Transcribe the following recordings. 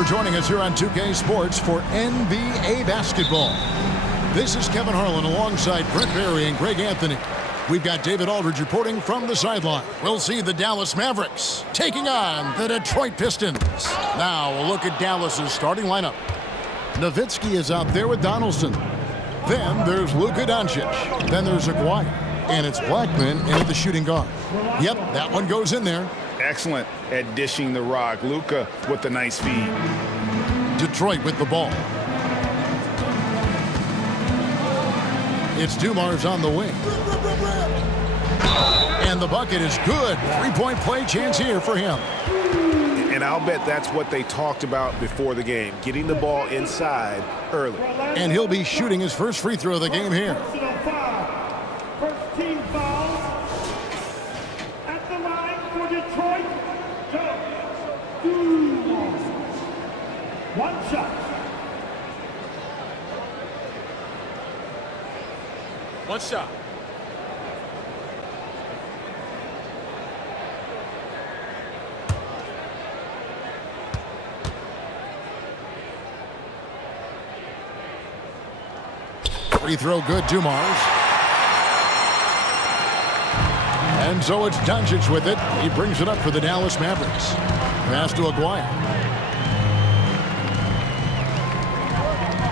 for joining us here on 2K Sports for NBA basketball. This is Kevin Harlan alongside Brent Barry and Greg Anthony. We've got David Aldridge reporting from the sideline. We'll see the Dallas Mavericks taking on the Detroit Pistons. Now a look at Dallas's starting lineup. Nowitzki is out there with Donaldson. Then there's Luka Doncic. Then there's Aguirre. And it's Blackman in at the shooting guard. Yep, that one goes in there. Excellent at dishing the rock. Luka with the nice feed. Detroit with the ball. It's Dumars on the wing. And the bucket is good. Three-point play chance here for him. And I'll bet that's what they talked about before the game, getting the ball inside early. And he'll be shooting his first free throw of the game here. First team foul at the line for Detroit. One shot. One shot. Free throw good, Dumars. And so it's Doncic with it. He brings it up for the Dallas Mavericks. Pass to Aguirre.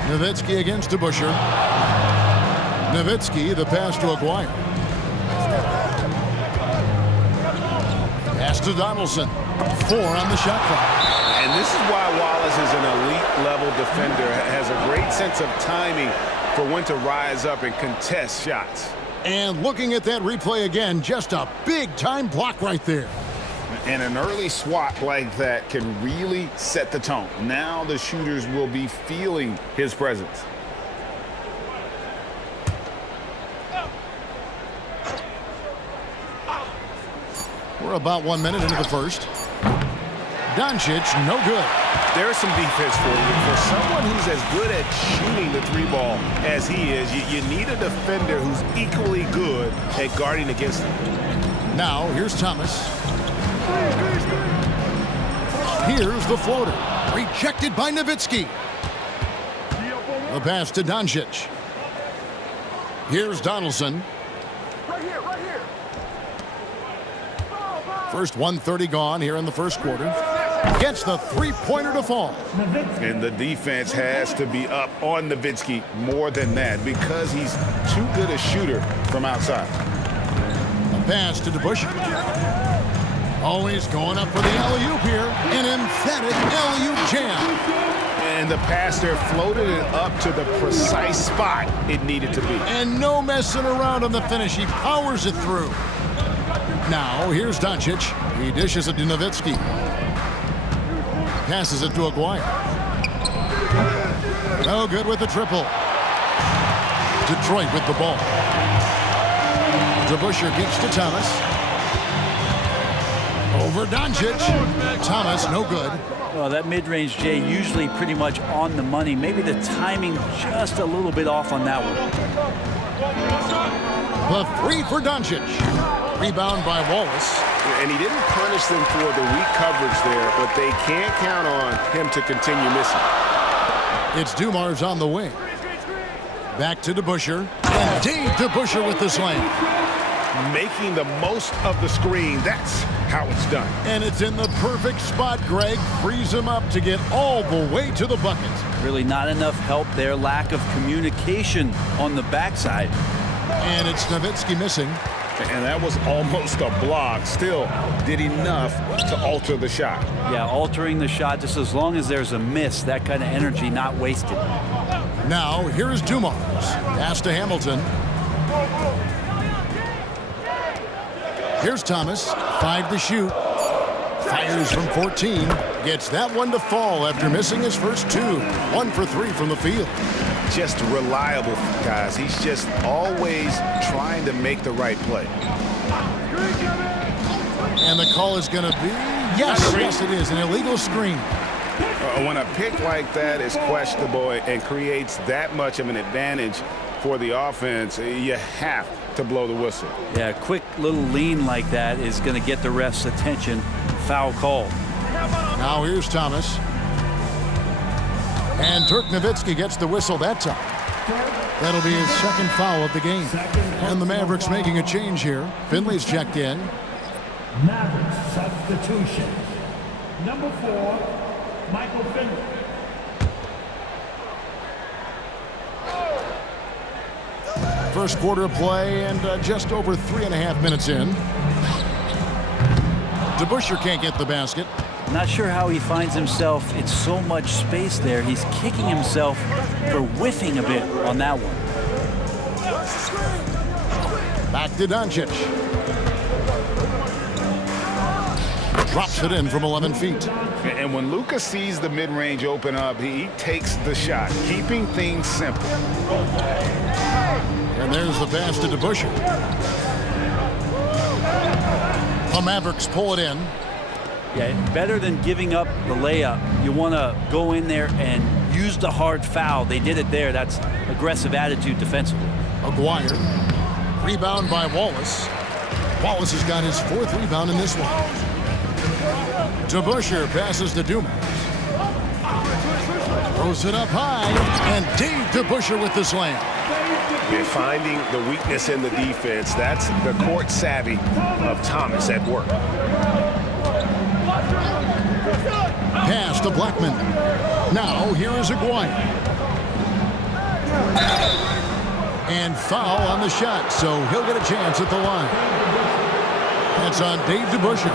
Nowitzki against DeBusschere. Nowitzki, the pass to Aguirre. Pass to Donaldson. 4 on the shot clock. And this is why Wallace is an elite level defender, has a great sense of timing for when to rise up and contest shots. And looking at that replay again, just a big-time block right there. And an early swat like that can really set the tone. Now the shooters will be feeling his presence. We're about 1 minute into the first. Doncic, no good. There's some defense for you. For someone who's as good at shooting the three ball as he is, you need a defender who's equally good at guarding against him. Now, here's Thomas. Here's the floater. Rejected by Nowitzki. The pass to Doncic. Here's Donaldson. Right here. First 1:30 gone here in the first quarter. Gets the three-pointer to fall. And the defense has to be up on Nowitzki more than that because he's too good a shooter from outside. A pass to DeBusschere. Always going up for the alley-oop here. An emphatic alley-oop jam. And the pass there floated it up to the precise spot it needed to be. And no messing around on the finish. He powers it through. Now, here's Doncic. He dishes it to Nowitzki. Passes it to Aguirre. No good with the triple. Detroit with the ball. DeBusschere kicks to Thomas. Over Doncic. Thomas, no good. Well, that mid-range, Jay, usually pretty much on the money. Maybe the timing just a little bit off on that one. The three for Doncic. Rebound by Wallace. And he didn't punish them for the weak coverage there, but they can't count on him to continue missing. It's Dumars on the wing. Back to DeBusschere. And Dave DeBusschere with the slam. Making the most of the screen. That's how it's done. And it's in the perfect spot. Greg frees him up to get all the way to the bucket. Really not enough help there. Lack of communication on the backside. And it's Nowitzki missing. And that was almost a block. Still did enough to alter the shot. Yeah, altering the shot just as long as there's a miss. That kind of energy not wasted. Now, here is Dumars. Pass to Hamilton. Here's Thomas. 5 to shoot. Fires from 14. Gets that one to fall after missing his first 2. 1 for 3 from the field. Just reliable, guys. He's just always trying to make the right play. And the call is going to be, yes, it is, an illegal screen. When a pick like that is questionable and creates that much of an advantage for the offense, you have to blow the whistle. Yeah, a quick little lean like that is going to get the ref's attention. Foul call. Now here's Thomas. And Dirk Nowitzki gets the whistle that time. That'll be his second foul of the game. And the Mavericks making a change here. Finley's checked in. Mavericks substitution. Number 4, Michael Finley. First quarter of play and just over 3.5 minutes in. DeBusschere can't get the basket. Not sure how he finds himself in so much space there. He's kicking himself for whiffing a bit on that one. Back to Doncic. Drops it in from 11 feet. And when Luka sees the mid-range open up, he takes the shot, keeping things simple. And there's the pass to DeBusschere. The Mavericks pull it in. Yeah, better than giving up the layup. You want to go in there and use the hard foul. They did it there. That's aggressive attitude defensively. Aguirre. Rebound by Wallace. Wallace has got his 4th rebound in this one. DeBusschere passes to Dumas. Throws it up high. And Dave DeBusschere with the slam. You're finding the weakness in the defense. That's the court savvy of Thomas at work. Pass to Blackman. Now here is Aguirre. And foul on the shot, so he'll get a chance at the line. That's on Dave DeBusschere.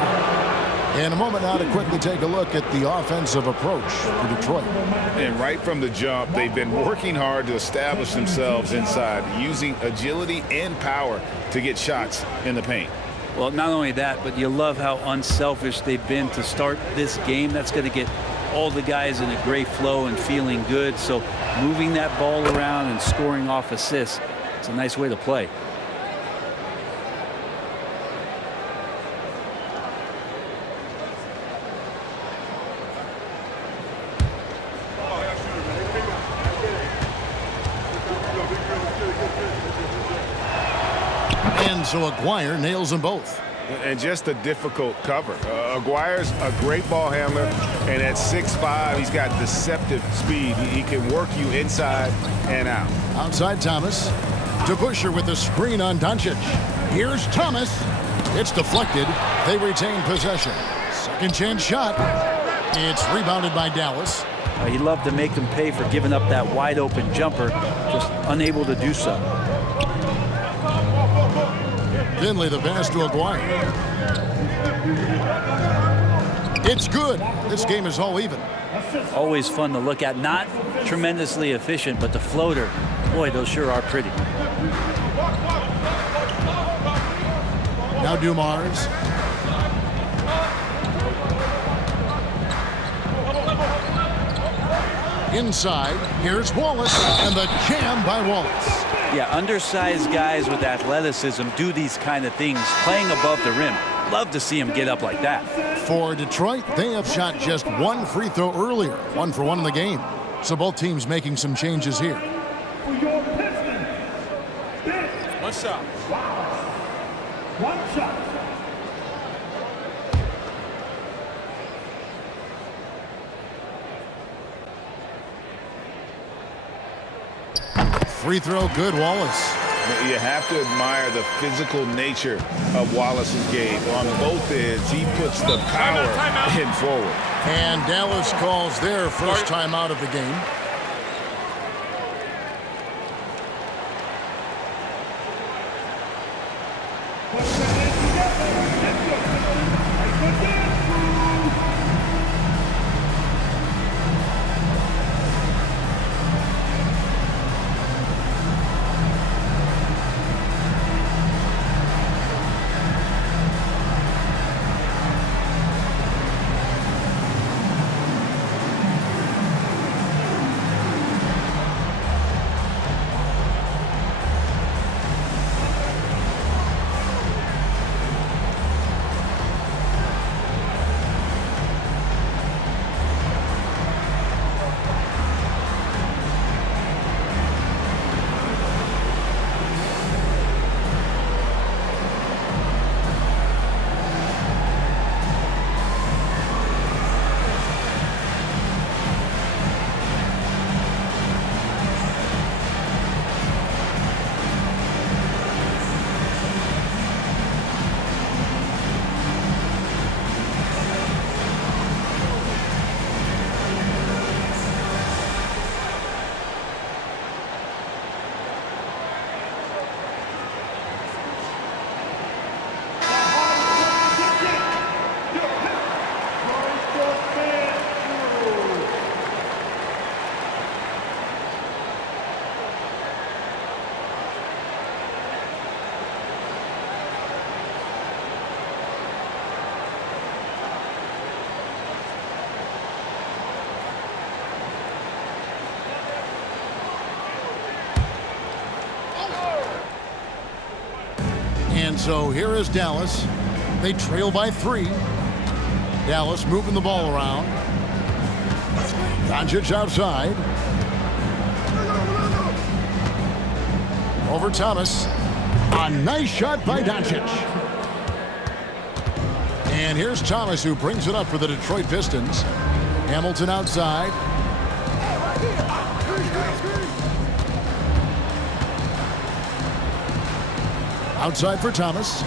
In a moment now to quickly take a look at the offensive approach for Detroit. And right from the jump, they've been working hard to establish themselves inside, using agility and power to get shots in the paint. Well, not only that, but you love how unselfish they've been to start this game. That's going to get all the guys in a great flow and feeling good. So moving that ball around and scoring off assists, it's a nice way to play. And so Aguirre nails them both. And just a difficult cover. Aguirre's a great ball handler, and at 6'5", he's got deceptive speed. He can work you inside and out. Outside Thomas. DeBusschere with the screen on Doncic. Here's Thomas. It's deflected. They retain possession. Second chance shot. It's rebounded by Dallas. He loved to make them pay for giving up that wide open jumper, just unable to do so. Finley the pass to Aguirre. It's good. This game is all even. Always fun to look at. Not tremendously efficient, but the floater, boy, those sure are pretty. Now Dumars. Inside, here's Wallace, and the jam by Wallace. Yeah, undersized guys with athleticism do these kind of things, playing above the rim. Love to see him get up like that. For Detroit, they have shot just one free throw earlier, 1 for 1 in the game. So both teams making some changes here. For your Pistons. One shot. One shot. Free throw good, Wallace. You have to admire the physical nature of Wallace's game. On both ends, he puts the power in forward. And Dallas calls their first timeout of the game. so here is Dallas. They trail by 3. Dallas moving the ball around. Doncic outside. Over Thomas. A nice shot by Doncic. And here's Thomas, who brings it up for the Detroit Pistons. Hamilton outside. Outside for Thomas.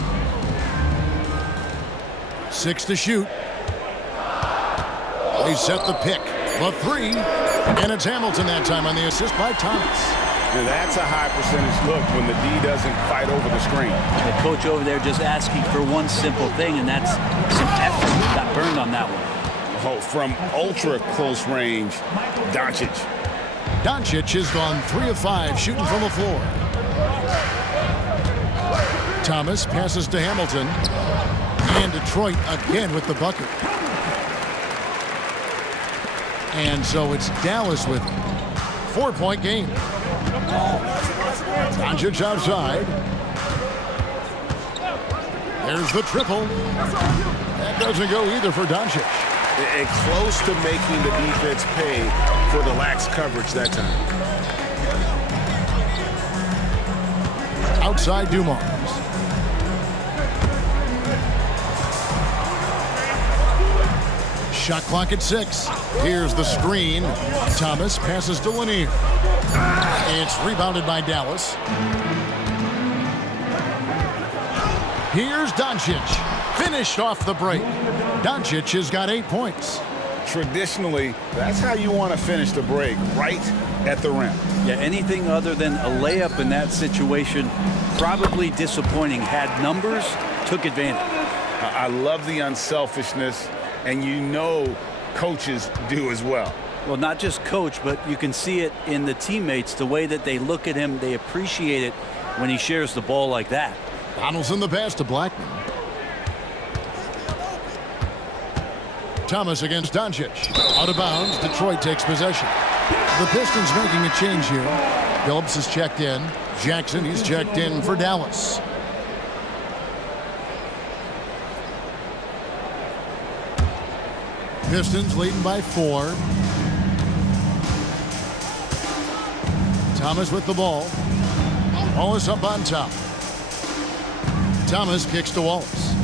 6 to shoot. They set the pick. The 3. And it's Hamilton that time on the assist by Thomas. Now that's a high percentage look when the D doesn't fight over the screen. The coach over there just asking for one simple thing, and that's some effort. Got burned on that one. Oh, from ultra close range, Doncic. Doncic has gone 3 of 5 shooting from the floor. Thomas passes to Hamilton. And Detroit again with the bucket. And so it's Dallas with 4-point game. Doncic outside. There's the triple. That doesn't go either for Doncic. And close to making the defense pay for the lax coverage that time. Outside Dumars. Shot clock at 6. Here's the screen. Thomas passes to Lanier. It's rebounded by Dallas. Here's Doncic. Finished off the break. Doncic has got 8 points. Traditionally, that's how you want to finish the break, right at the rim. Yeah, anything other than a layup in that situation, probably disappointing. Had numbers, took advantage. I love the unselfishness, and you know coaches do as well. Well, not just coach, but you can see it in the teammates, the way that they look at him. They appreciate it when he shares the ball like that. Donaldson the pass to Blackman. Thomas against Doncic. Out of bounds. Detroit takes possession. The Pistons making a change here. Phillips is checked in. Jackson, he's checked in for Dallas. Pistons leading by 4. Thomas with the ball. Wallace up on top. Thomas kicks to Wallace.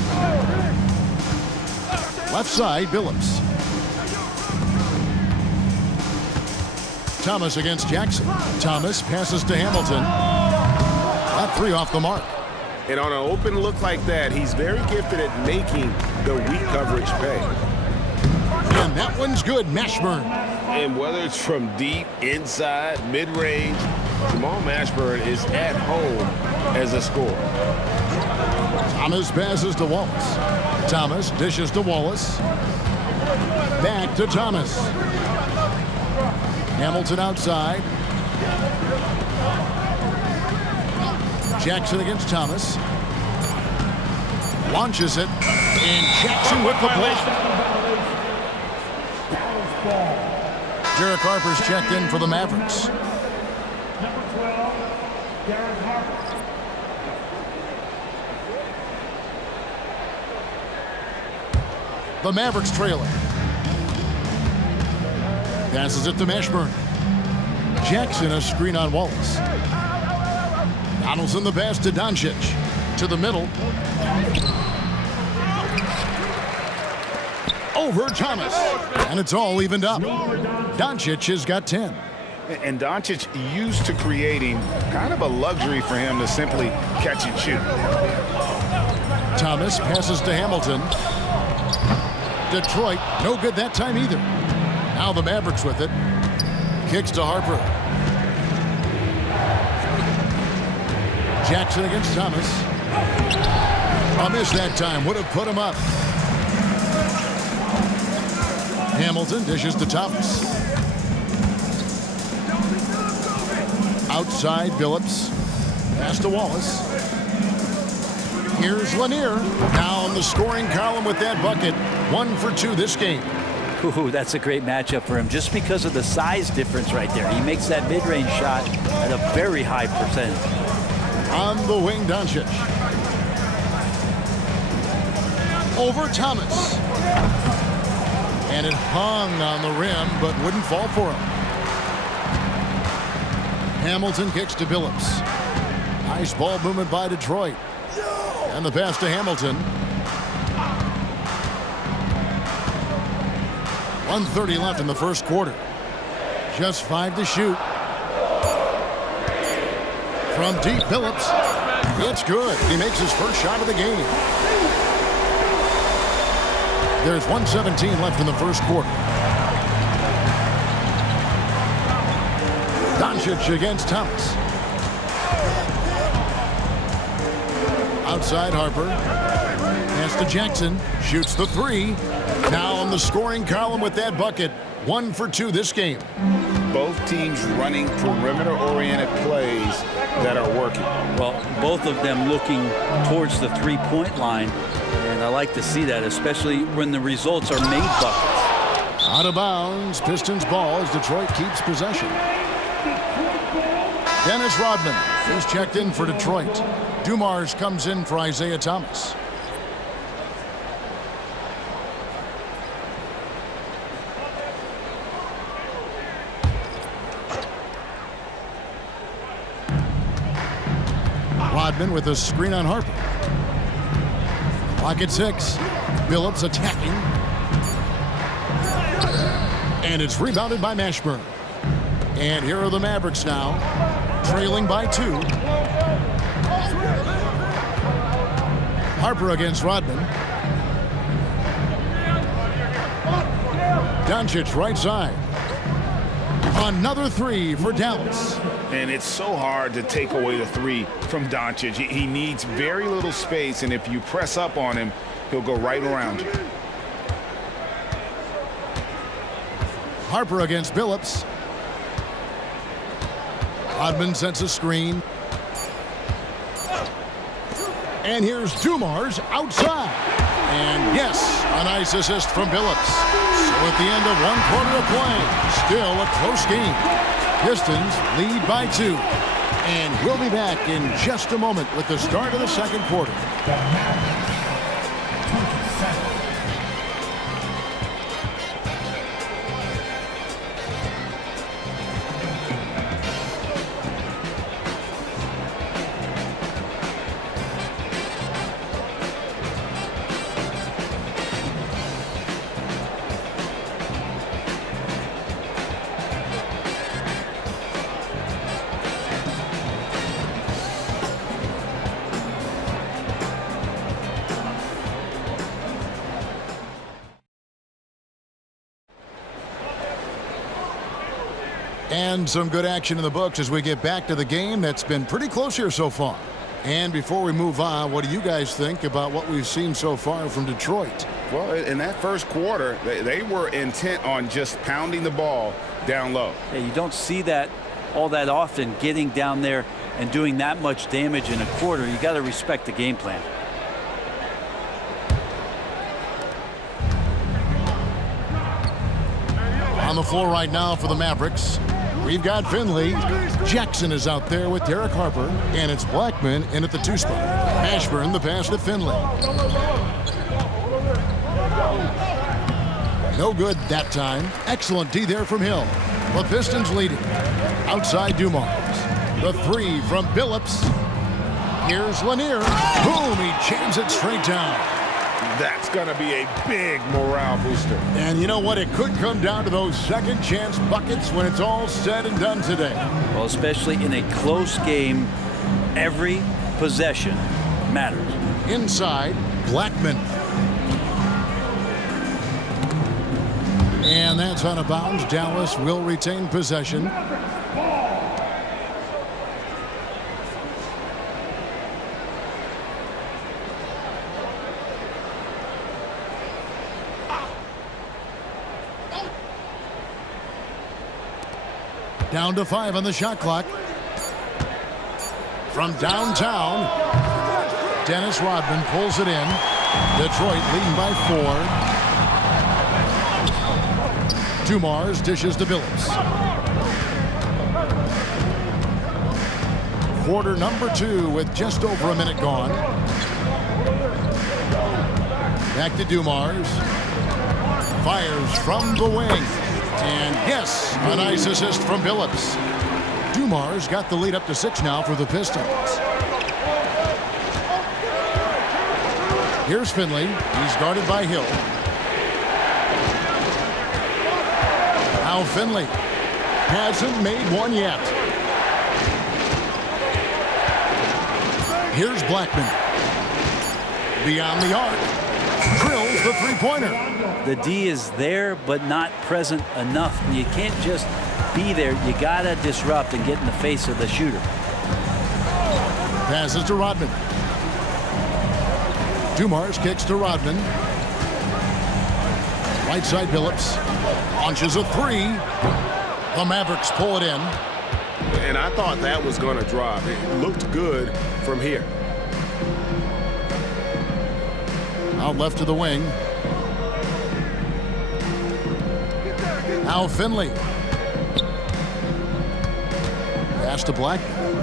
Left side, Billups. Thomas against Jackson. Thomas passes to Hamilton. That 3 off the mark. And on an open look like that, he's very gifted at making the weak coverage pay. And that one's good, Mashburn. And whether it's from deep, inside, mid-range, Jamal Mashburn is at home as a scorer. Thomas passes to Wallace. Thomas dishes to Wallace. Back to Thomas. Hamilton outside. Jackson against Thomas. Launches it. And Jackson with the block. Derek Harper's checked in for the Mavericks. Number 12, Derek Harper. The Mavericks trailing. Passes it to Mashburn. Jackson a screen on Wallace. Donaldson the pass to Doncic. To the middle. Over Thomas. And it's all evened up. Doncic has got 10. And Doncic used to creating kind of a luxury for him to simply catch and shoot. Thomas passes to Hamilton. Detroit, no good that time either. Now the Mavericks with it. Kicks to Harper. Jackson against Thomas. A miss that time. Would have put him up. Hamilton dishes to Thomas. Outside, Billups. Pass to Wallace. Here's Lanier. Now in the scoring column with that bucket. 1 for 2 this game. Ooh, that's a great matchup for him just because of the size difference right there. He makes that mid-range shot at a very high percentage. On the wing, Doncic. over Thomas. And it hung on the rim, but wouldn't fall for him. Hamilton kicks to Billups. Nice ball movement by Detroit. And the pass to Hamilton. 1:30 left in the first quarter. Just 5 to shoot. From deep, Billups. It's good. He makes his first shot of the game. There's 1:17 left in the first quarter. Doncic against Thomas. Outside Harper. Pass to Jackson. Shoots the three. Now on the scoring column with that bucket. 1 for 2 this game. Both teams running perimeter-oriented plays that are working. Well, both of them looking towards the three-point line. And I like to see that, especially when the results are made buckets. Out of bounds. Pistons ball as Detroit keeps possession. Dennis Rodman is checked in for Detroit. Dumars comes in for Isaiah Thomas. Rodman with a screen on Harper. Clock at 6. Billups attacking. And it's rebounded by Mashburn. And here are the Mavericks now, trailing by 2. Harper against Rodman. Doncic right side. Another three for Dallas. And it's so hard to take away the three from Doncic. He needs very little space, and if you press up on him, he'll go right around you. Harper against Billups. Rodman sets a screen. And here's Dumars outside. And yes, a nice assist from Billups. So at the end of 1 quarter of play, still a close game. Pistons lead by 2. And we'll be back in just a moment with the start of the second quarter. And some good action in the books as we get back to the game that's been pretty close here so far. And before we move on, what do you guys think about what we've seen so far from Detroit? Well, in that first quarter, they were intent on just pounding the ball down low. Yeah, you don't see that all that often, getting down there and doing that much damage in a quarter. You got to respect the game plan. On the floor right now for the Mavericks, we've got Finley. Jackson is out there with Derek Harper, and it's Blackman in at the 2 spot. Mashburn the pass to Finley. No good that time. Excellent D there from Hill. The Pistons leading. Outside Dumars. The 3 from Billups. Here's Lanier. Boom, he jams it straight down. That's going to be a big morale booster. And you know what? It could come down to those second chance buckets when it's all said and done today. Well, especially in a close game, every possession matters. Inside, Blackman. And that's out of bounds. Dallas will retain possession. Down to 5 on the shot clock. From downtown, Dennis Rodman pulls it in. Detroit leading by 4. Dumars dishes to Billups. Quarter number 2 with just over a minute gone. Back to Dumars. Fires from the wing. And yes, a nice assist from Billups. Dumars got the lead up to 6 now for the Pistons. Here's Finley. He's guarded by Hill. Now Finley hasn't made one yet. Here's Blackman. Beyond the arc. Drills the three-pointer. The D is there, but not present enough. You can't just be there. You got to disrupt and get in the face of the shooter. Passes to Rodman. Dumars kicks to Rodman. Right side Billups. Launches a three. The Mavericks pull it in. And I thought that was going to drop. It looked good from here. Out left to the wing. Now Finley. Pass to Blackman.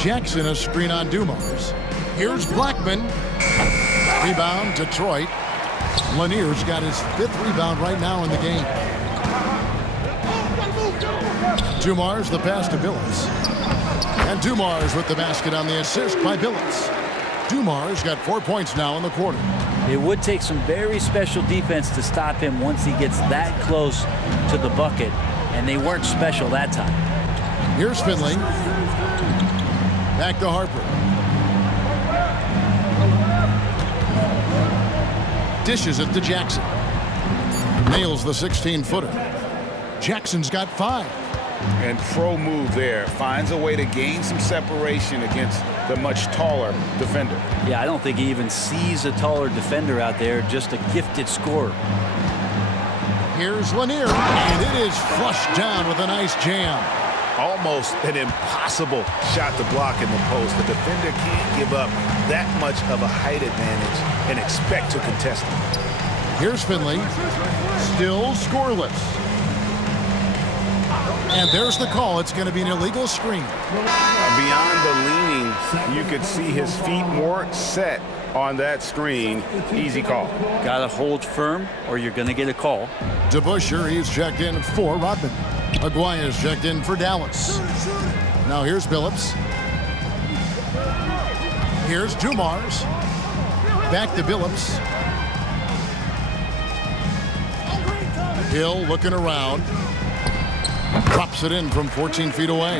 Jackson a screen on Dumars. Here's Blackman. Rebound, Detroit. Lanier's got his 5th rebound right now in the game. Dumars the pass to Billups. And Dumars with the basket on the assist by Billups. Dumars got 4 points now in the quarter. It would take some very special defense to stop him once he gets that close to the bucket, and they weren't special that time. Here's Finley. Back to Harper. Dishes it to Jackson. Nails the 16-footer. Jackson's got 5. And pro move there. Finds a way to gain some separation against the much taller defender. Yeah, I don't think he even sees a taller defender out there, just a gifted scorer. Here's Lanier, and it is flushed down with a nice jam. Almost an impossible shot to block in the post. The defender can't give up that much of a height advantage and expect to contest it. Here's Finley, still scoreless. And there's the call. It's going to be an illegal screen. Beyond the leaning, you could see his feet weren't set on that screen. Easy call. Got to hold firm or you're going to get a call. DeBusschere, he's checked in for Rodman. Aguaya's checked in for Dallas. Now here's Billups. Here's Dumars. Back to Billups. Hill looking around. Drops it in from 14 feet away.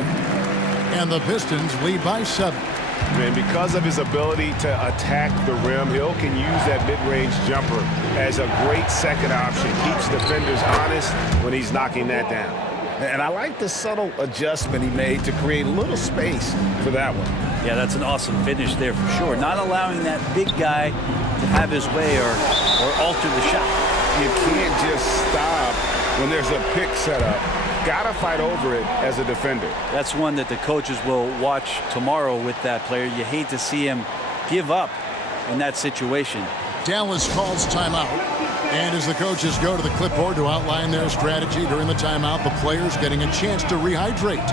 And the Pistons lead by 7. And because of his ability to attack the rim, Hill can use that mid-range jumper as a great second option. Keeps defenders honest when he's knocking that down. And I like the subtle adjustment he made to create a little space for that one. Yeah, that's an awesome finish there for sure. Not allowing that big guy to have his way or alter the shot. You can't just stop when there's a pick set up. Gotta fight over it as a defender. That's one that the coaches will watch tomorrow with that player. You hate to see him give up in that situation. Dallas calls timeout. And as the coaches go to the clipboard to outline their strategy during the timeout, the players getting a chance to rehydrate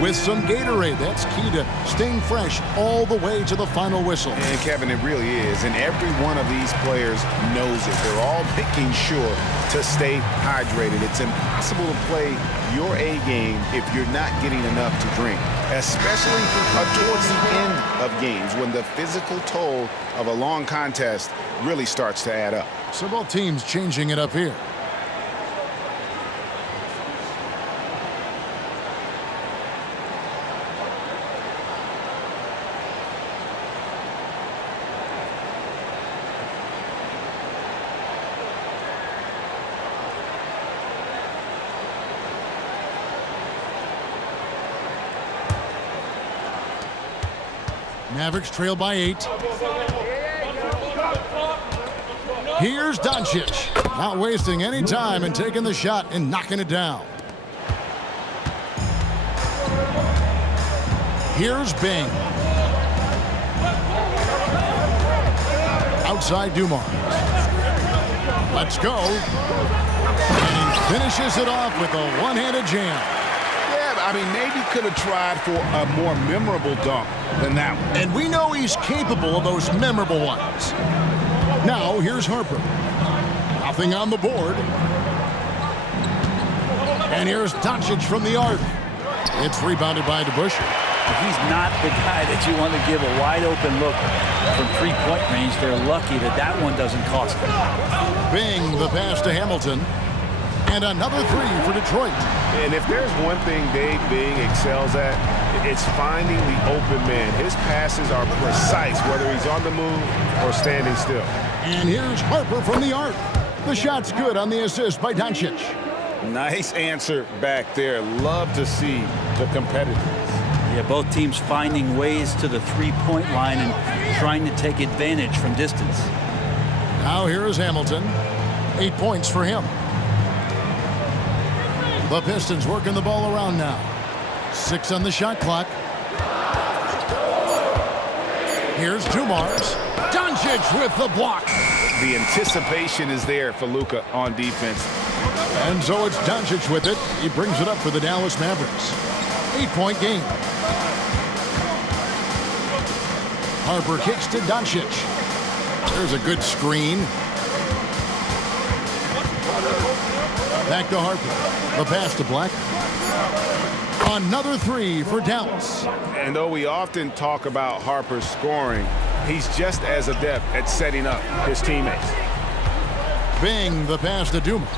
with some Gatorade. That's key to staying fresh all the way to the final whistle. And Kevin, it really is. And every one of these players knows it. They're all making sure to stay hydrated. It's impossible to play your A game if you're not getting enough to drink, especially towards the end of games when the physical toll of a long contest really starts to add up. So both teams changing it up here. Mavericks trail by 8. Here's Doncic. Not wasting any time and taking the shot and knocking it down. Here's Bing. Outside Dumars. Let's go. And he finishes it off with a one-handed jam. Yeah, I mean, maybe could have tried for a more memorable dunk than that one. And we know he's capable of those memorable ones. Now, here's Harper. Nothing on the board. And here's Doncic from the arc. It's rebounded by DeBusschere. He's not the guy that you want to give a wide-open look from three-point range. They're lucky that that one doesn't cost them. Bing, the pass to Hamilton. And another three for Detroit. And if there's one thing Dave Bing excels at, it's finding the open man. His passes are precise, whether he's on the move or standing still. And here's Harper from the arc. The shot's good on the assist by Doncic. Nice answer back there. Love to see the competitiveness. Yeah, both teams finding ways to the three-point line and trying to take advantage from distance. Now here is Hamilton. 8 points for him. The Pistons working the ball around now. 6 on the shot clock. Here's Dumars. Doncic with the block. The anticipation is there for Luka on defense. And so it's Doncic with it. He brings it up for the Dallas Mavericks. 8-point game. Harper kicks to Doncic. There's a good screen. Back to Harper. The pass to Black. Another three for Dallas. And though we often talk about Harper's scoring, he's just as adept at setting up his teammates. Bing, the pass to Dumars.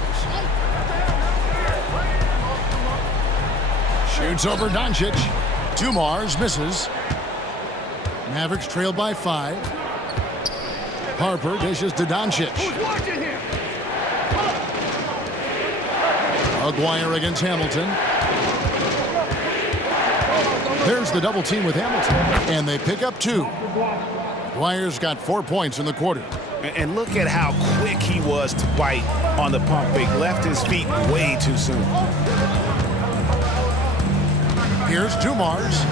Shoots over Doncic. Dumars misses. Mavericks trail by 5. Harper dishes to Doncic. Aguirre against Hamilton. There's the double team with Hamilton. And they pick up 2. Aguirre's got 4 points in the quarter. And look at how quick he was to bite on the pump fake. Left his feet way too soon. Here's Dumars.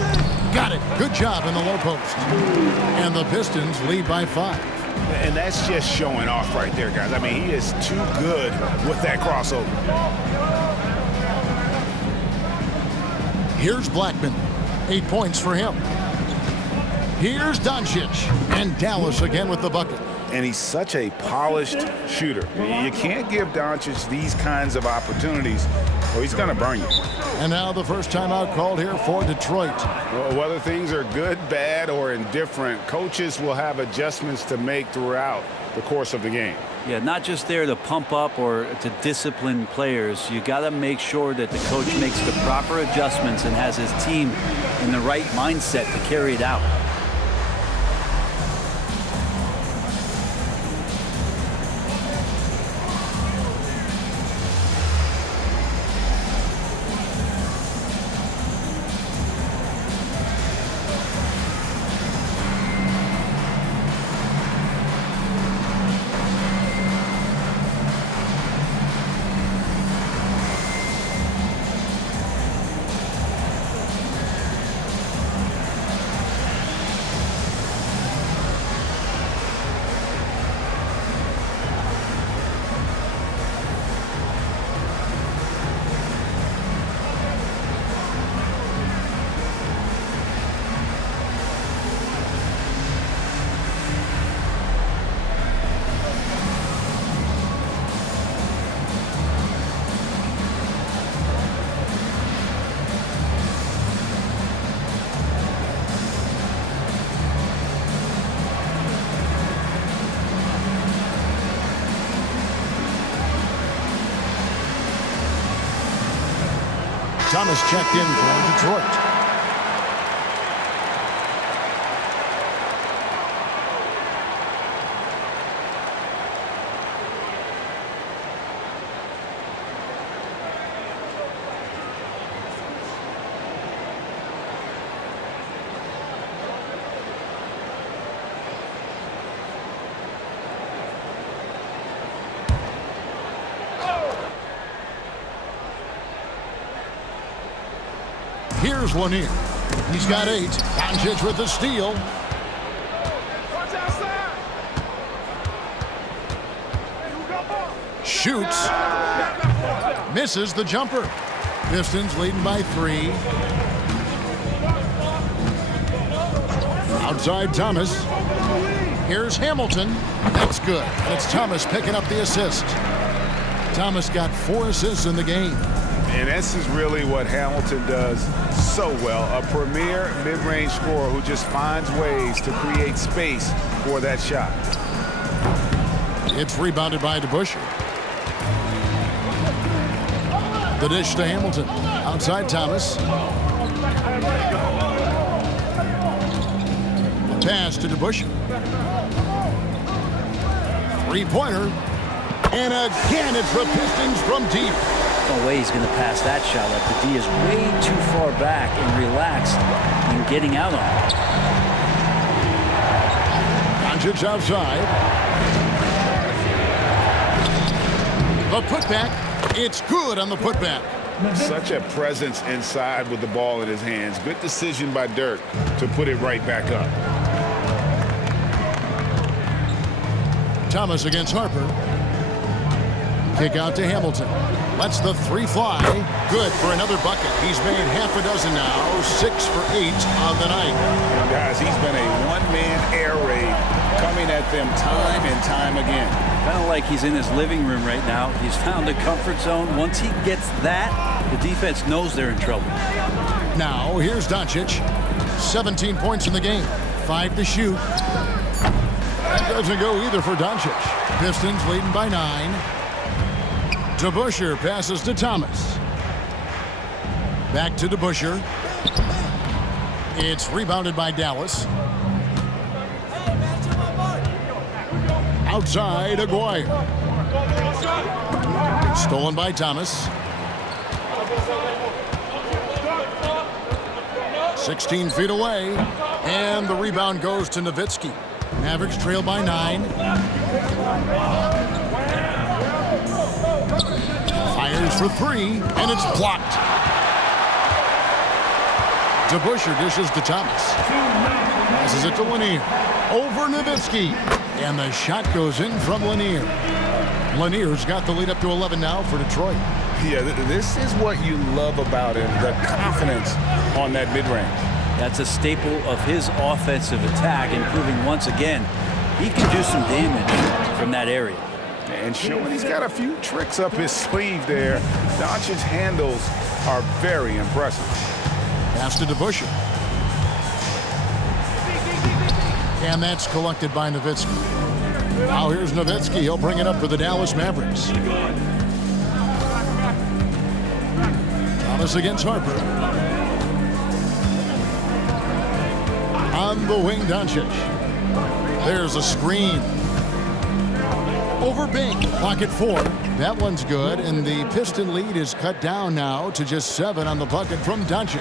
Got it. Good job in the low post. And the Pistons lead by 5. And that's just showing off right there, guys. I mean, he is too good with that crossover. Here's Blackman. 8 points for him. Here's Doncic. And Dallas again with the bucket. And he's such a polished shooter. You can't give Doncic these kinds of opportunities or he's going to burn you. And now the first timeout called here for Detroit. Well, whether things are good, bad, or indifferent, coaches will have adjustments to make throughout the course of the game. Yeah, not just there to pump up or to discipline players. You got to make sure that the coach makes the proper adjustments and has his team in the right mindset to carry it out. Thomas checked in for Detroit. Here's Lanier. He's got 8. Doncic with the steal. Shoots. Misses the jumper. Pistons leading by 3. Outside Thomas. Here's Hamilton. That's good. And it's Thomas picking up the assist. Thomas got 4 assists in the game. And this is really what Hamilton does so well. A premier mid-range scorer who just finds ways to create space for that shot. It's rebounded by DeBusschere. The dish to Hamilton. Outside Thomas. The pass to DeBusschere. Three-pointer. And again, it's the Pistons from deep. No way he's going to pass that shot up. The D is way too far back and relaxed in getting out on it. Doncic outside. The putback. It's good on the putback. Such a presence inside with the ball in his hands. Good decision by Dirk to put it right back up. Thomas against Harper. Kick out to Hamilton. Lets the 3 fly. Good for another bucket. He's made half a dozen now. 6 for 8 on the night. And guys, he's been a one-man air raid coming at them time and time again. Kind of like he's in his living room right now. He's found a comfort zone. Once he gets that, the defense knows they're in trouble. Now, here's Doncic. 17 points in the game. 5 to shoot. That doesn't go either for Doncic. Pistons leading by 9. DeBusschere passes to Thomas. Back to DeBusschere. It's rebounded by Dallas. Outside, Aguirre. Stolen by Thomas. 16 feet away. And the rebound goes to Nowitzki. Mavericks trail by 9. Fires for 3, and it's blocked. DeBusschere dishes to Thomas. Passes it to Lanier. Over Nowitzki. And the shot goes in from Lanier. Lanier's got the lead up to 11 now for Detroit. Yeah, this is what you love about him, the confidence on that mid-range. That's a staple of his offensive attack, and proving once again he can do some damage from that area. And showing he's got a few tricks up his sleeve there. Doncic's handles are very impressive. Pass to DeBusschere. And that's collected by Nowitzki. Now here's Nowitzki. He'll bring it up for the Dallas Mavericks. Thomas against Harper. On the wing, Doncic. There's a screen. Over Bing. Pocket 4. That one's good, and the Piston lead is cut down now to just 7 on the bucket from Doncic.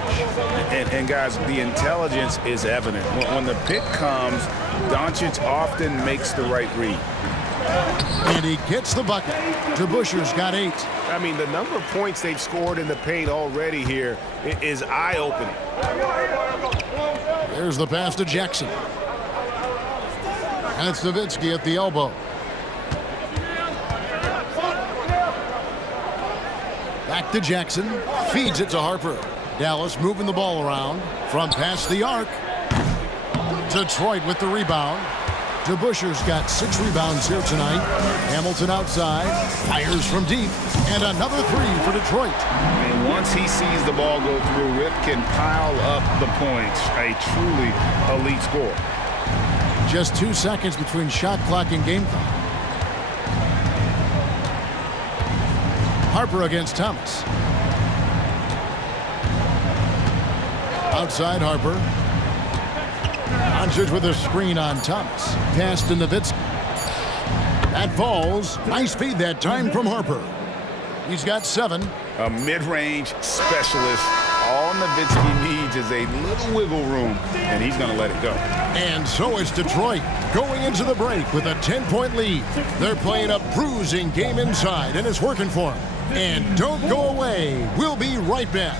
And guys, the intelligence is evident. When the pick comes, Doncic often makes the right read. And he gets the bucket. DeBusschere's got 8. I mean, the number of points they've scored in the paint already here is eye-opening. There's the pass to Jackson. And it's Nowitzki at the elbow. Back to Jackson. Feeds it to Harper. Dallas moving the ball around from past the arc. Detroit with the rebound. DeBusschere's got 6 rebounds here tonight. Hamilton outside. Fires from deep. And another 3 for Detroit. And once he sees the ball go through, Rip can pile up the points. A truly elite score. Just 2 seconds between shot clock and game clock. Harper against Thomas. Outside Harper. Doncic with a screen on Thomas. Pass to Nowitzki. That falls. Nice feed that time from Harper. He's got 7. A mid-range specialist. All Nowitzki needs is a little wiggle room, and he's going to let it go. And so is Detroit going into the break with a 10-point lead. They're playing a bruising game inside, and it's working for them. And don't go away. We'll be right back.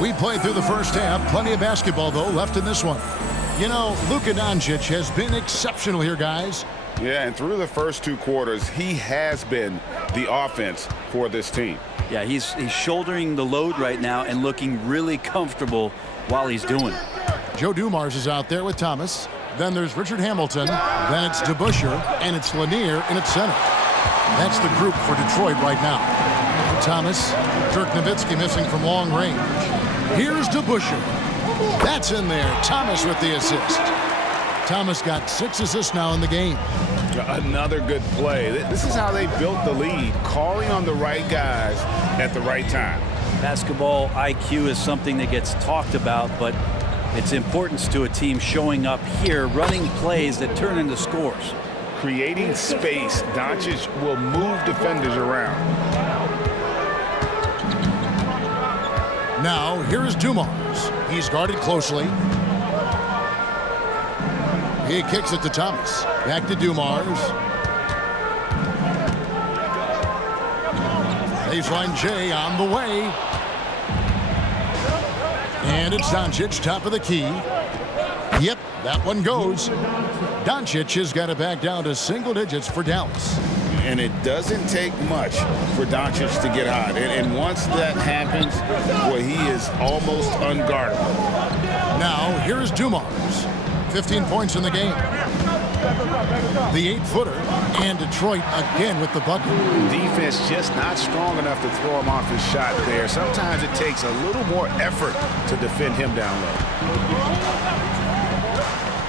We played through the first half. Plenty of basketball, though, left in this one. You know, Luka Doncic has been exceptional here, guys. Yeah, and through the first 2 quarters, he has been the offense for this team. Yeah, he's shouldering the load right now and looking really comfortable while he's doing it. Joe Dumars is out there with Thomas. Then there's Richard Hamilton. Then it's DeBusschere, and it's Lanier in its center. That's the group for Detroit right now. Thomas, Dirk Nowitzki missing from long range. Here's DeBusschere. That's in there. Thomas with the assist. Thomas got 6 assists now in the game. Another good play. This is how they built the lead, calling on the right guys at the right time. Basketball IQ is something that gets talked about, but its importance to a team showing up here, running plays that turn into scores. Creating space, Doncic will move defenders around. Now, here's Dumars. He's guarded closely. He kicks it to Thomas. Back to Dumars. Baseline J on the way. And it's Doncic, top of the key. Yep, that one goes. Doncic has got it back down to single digits for Dallas. And it doesn't take much for Doncic to get hot. And once that happens, well, he is almost unguardable. Now, here's Dumars. 15 points in the game. The 8-footer, and Detroit again with the bucket. Defense just not strong enough to throw him off his shot there. Sometimes it takes a little more effort to defend him down low.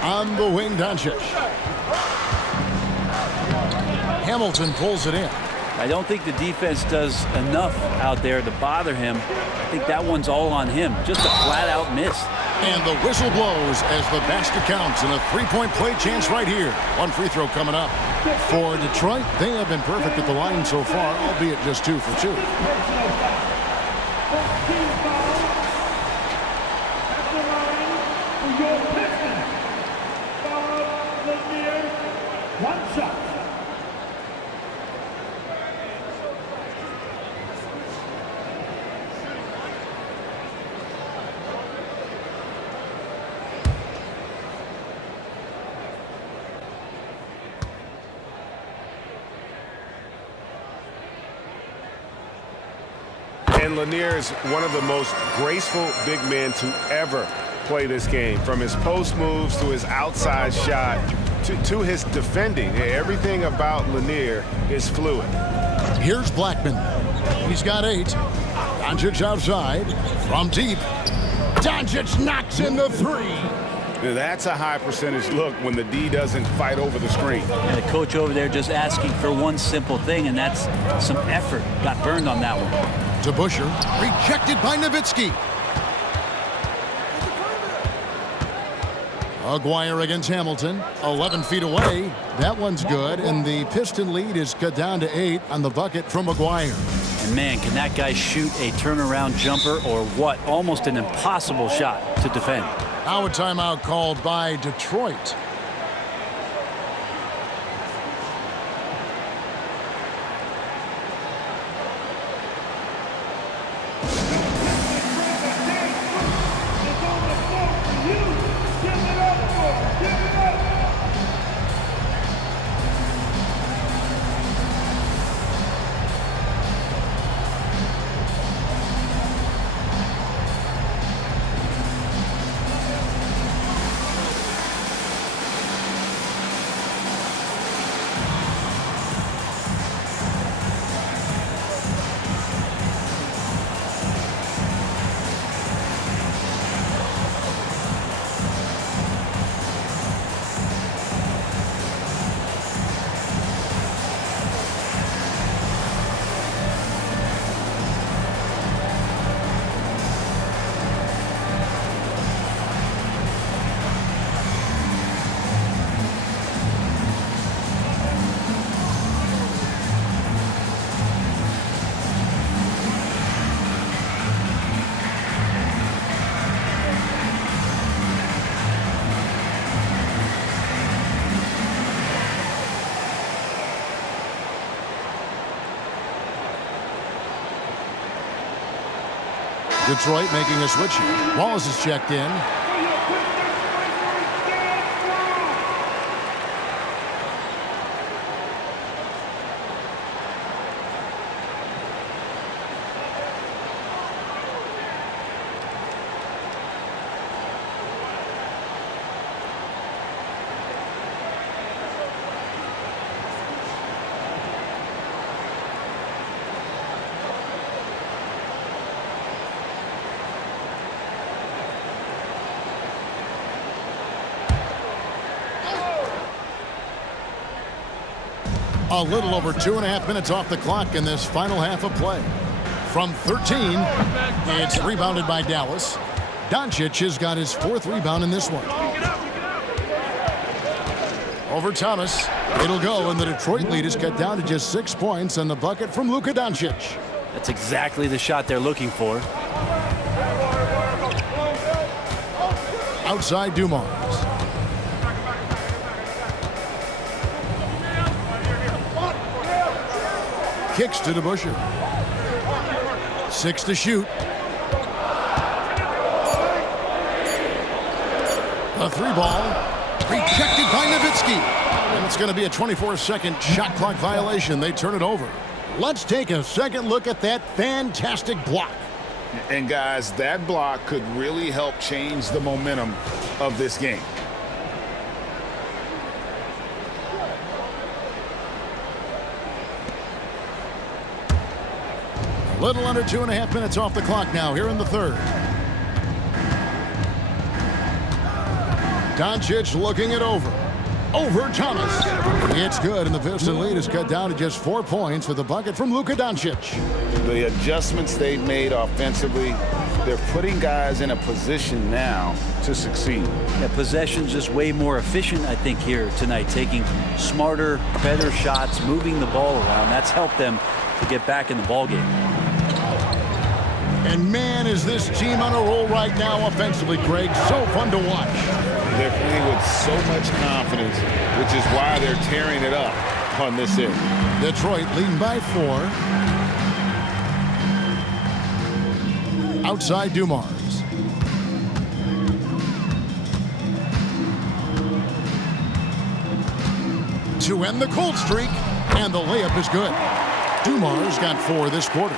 On the wing, Doncic. Hamilton pulls it in. I don't think the defense does enough out there to bother him. I think that one's all on him. Just a flat-out miss. And the whistle blows as the basket counts, and a 3-point play chance right here. One free throw coming up. For Detroit, they have been perfect at the line so far, albeit just 2 for 2. One shot. And Lanier is one of the most graceful big men to ever play this game. From his post moves to his outside shot to his defending. Everything about Lanier is fluid. Here's Blackman. He's got 8. Doncic outside. From deep. Doncic knocks in the 3. Now, that's a high percentage look when the D doesn't fight over the screen. And the coach over there just asking for one simple thing, and that's some effort. Got burned on that one. DeBusschere, rejected by Nowitzki. Aguirre against Hamilton, 11 feet away. That one's good, and the Piston lead is cut down to 8 on the bucket from Aguirre. And man, can that guy shoot a turnaround jumper or what? Almost an impossible shot to defend. Now a timeout called by Detroit. Detroit making a switch here. Wallace is checked in. A little over 2.5 minutes off the clock in this final half of play. From 13, it's rebounded by Dallas. Doncic has got his 4th rebound in this one. Over Thomas. It'll go, and the Detroit lead is cut down to just 6 points, and the bucket from Luka Doncic. That's exactly the shot they're looking for. Outside Dumars. Kicks to DeBusschere. 6 to shoot. A 3-ball. Rejected by Nowitzki. And it's going to be a 24-second shot clock violation. They turn it over. Let's take a second look at that fantastic block. And guys, that block could really help change the momentum of this game. Little under 2.5 minutes off the clock now here in the third. Doncic looking it over. Over Thomas. It's good, and the Pistons lead is cut down to just 4 points with a bucket from Luka Doncic. The adjustments they've made offensively, they're putting guys in a position now to succeed. Yeah, possession's just way more efficient, I think, here tonight. Taking smarter, better shots, moving the ball around. That's helped them to get back in the ball game. And man, is this team on a roll right now offensively, Greg. So fun to watch. They're playing with so much confidence, which is why they're tearing it up on this end. Detroit leading by 4. Outside Dumars. To end the cold streak, and the layup is good. Dumars got 4 this quarter.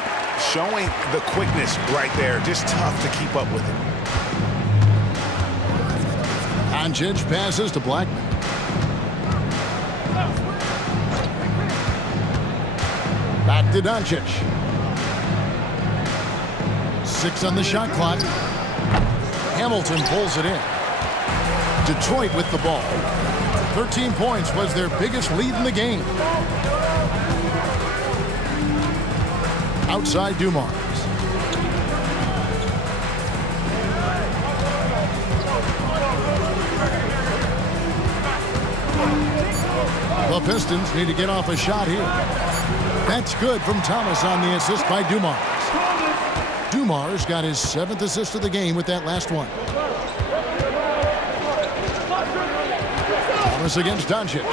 Showing the quickness right there. Just tough to keep up with him. Doncic passes to Blackman. Back to Doncic. 6 on the shot clock. Hamilton pulls it in. Detroit with the ball. 13 points was their biggest lead in the game. Outside Dumars. The Pistons need to get off a shot here. That's good from Thomas on the assist by Dumars. Dumars got his 7th assist of the game with that last one. Thomas against Doncic.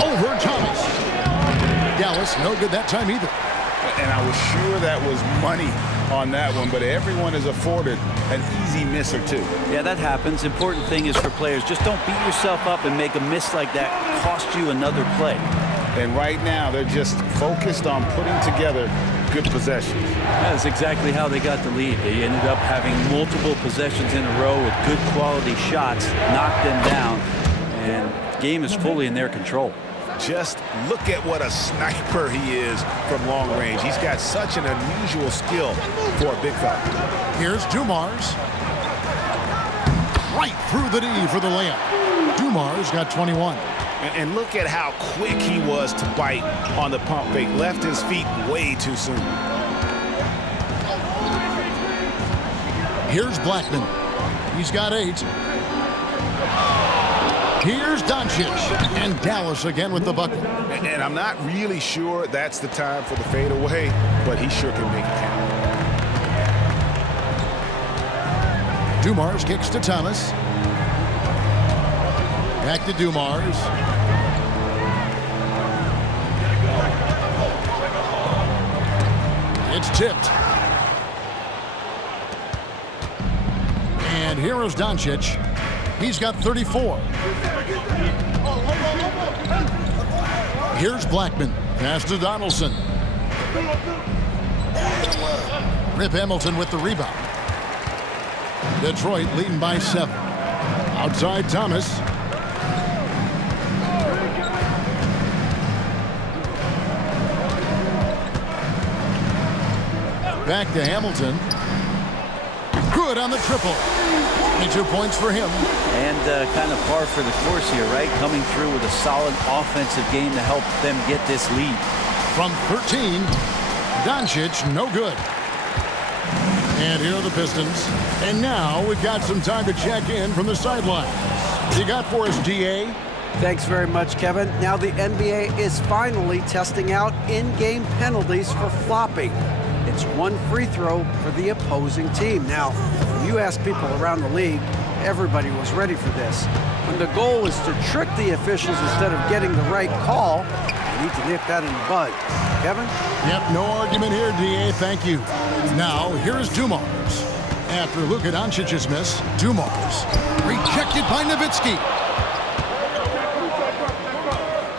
Over Thomas. Dallas, no good that time either. And I was sure that was money on that one, but everyone is afforded an easy miss or two. Yeah, that happens. Important thing is for players, just don't beat yourself up and make a miss like that cost you another play. And right now, they're just focused on putting together good possessions. That's exactly how they got the lead. They ended up having multiple possessions in a row with good quality shots, knocked them down, and the game is fully in their control. Just look at what a sniper he is from long range. He's got such an unusual skill for a big fella. Here's Dumars. Right through the D for the layup. Dumars got 21. And look at how quick he was to bite on the pump fake. Left his feet way too soon. Here's Blackman. He's got 8. Here's Doncic, and Dallas again with the bucket. And I'm not really sure that's the time for the fadeaway, but he sure can make it count. Dumars kicks to Thomas. Back to Dumars. It's tipped. And here is Doncic. He's got 34. Here's Blackman. Pass to Donaldson. Rip Hamilton with the rebound. Detroit leading by 7. Outside Thomas. Back to Hamilton. Good on the triple. 22 points for him. And kind of par for the course here, right? Coming through with a solid offensive game to help them get this lead. From 13, Doncic, no good. And here are the Pistons. And now we've got some time to check in from the sideline. What you got for us, DA? Thanks very much, Kevin. Now the NBA is finally testing out in-game penalties for flopping. It's one free throw for the opposing team. Now, when you ask people around the league, everybody was ready for this. When the goal is to trick the officials instead of getting the right call, you need to nip that in the bud. Kevin? Yep, no argument here, DA. Thank you. Now, here is Dumars. After Luka Doncic's miss, Dumars. Rejected by Nowitzki.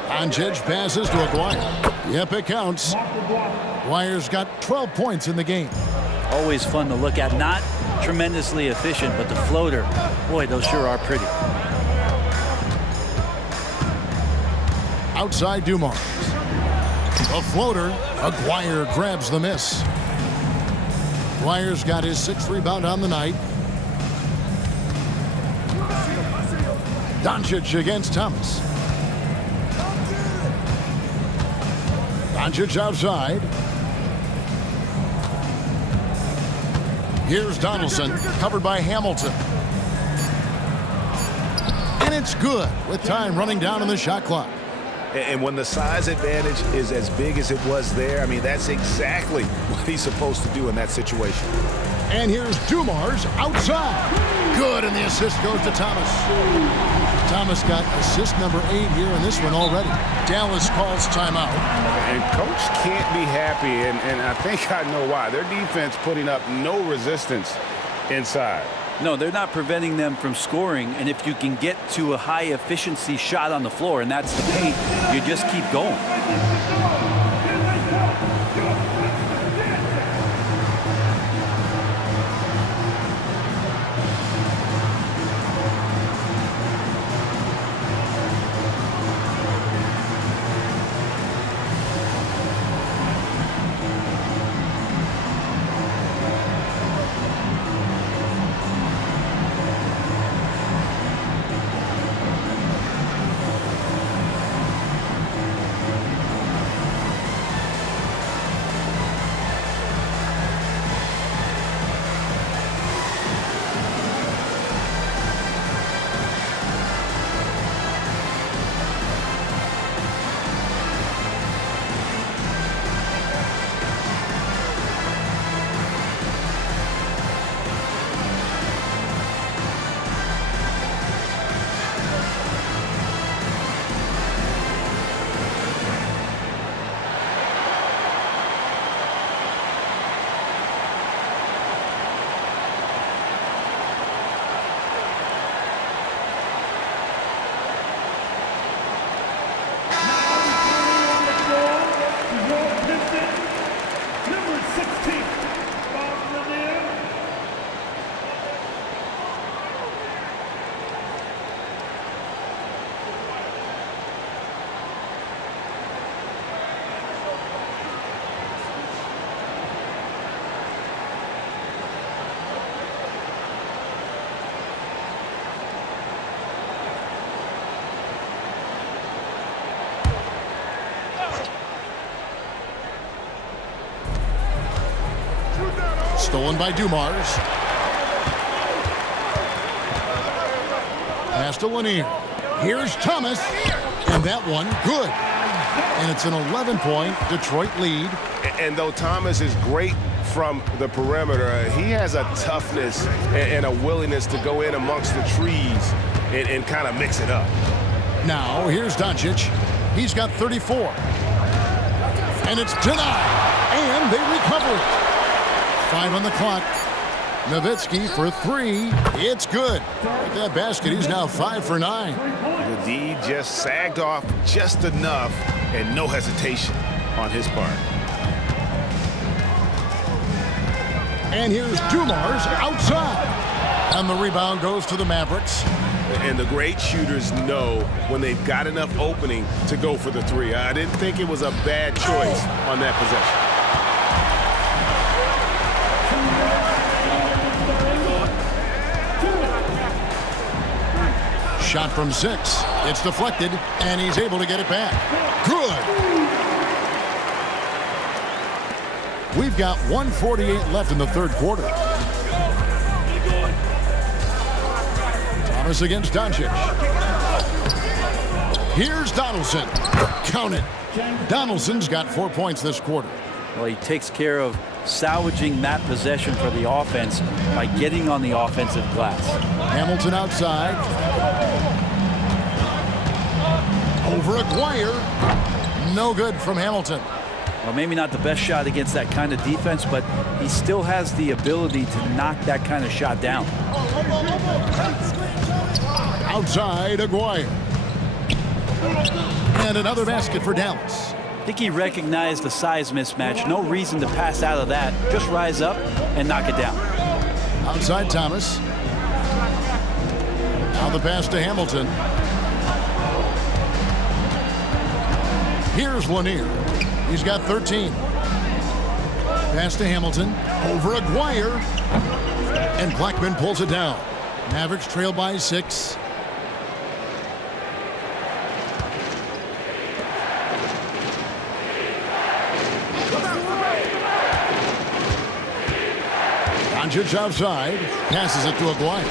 Doncic passes to Aguirre. Yep, it counts. Aguirre's got 12 points in the game. Always fun to look at. Not tremendously efficient, but the floater, boy, those sure are pretty. Outside Dumars. A floater. Aguirre grabs the miss. Aguirre's got his 6th rebound on the night. Doncic against Thomas. Doncic outside. Here's Donaldson, covered by Hamilton. And it's good with time running down on the shot clock. And when the size advantage is as big as it was there, I mean, that's exactly what he's supposed to do in that situation. And here's Dumars outside. Good, and the assist goes to Thomas. Thomas got assist number 8 here in this one already. Dallas calls timeout. And coach can't be happy, and I think I know why. Their defense putting up no resistance inside. No, they're not preventing them from scoring, and if you can get to a high efficiency shot on the floor, and that's the paint, you just keep going. Stolen by Dumars. Pass to Lanier. Here's Thomas. And that one, good. And it's an 11-point Detroit lead. And though Thomas is great from the perimeter, he has a toughness and a willingness to go in amongst the trees and kind of mix it up. Now, here's Doncic. He's got 34. And it's denied. And they recover it. 5 on the clock. Nowitzki for three. It's good. With that basket, he's now 5 for 9. The D just sagged off just enough, and no hesitation on his part. And here's Dumars outside. And the rebound goes to the Mavericks. And the great shooters know when they've got enough opening to go for the three. I didn't think it was a bad choice on that possession. Shot from 6. It's deflected, and he's able to get it back. Good. We've got 1:48 left in the third quarter. Thomas against Doncic. Here's Donaldson. Count it. Donaldson's got 4 points this quarter. Well, he takes care of salvaging that possession for the offense by getting on the offensive glass. Hamilton outside. Over Aguirre. No good from Hamilton. Well, maybe not the best shot against that kind of defense, but he still has the ability to knock that kind of shot down. Outside Aguirre. And another basket for Dallas. I think he recognized the size mismatch. No reason to pass out of that. Just rise up and knock it down. Outside Thomas. Now the pass to Hamilton. Here's Lanier. He's got 13. Pass to Hamilton. Over Aguirre. And Blackman pulls it down. Mavericks trail by 6. Doncic outside. Passes it to Aguirre.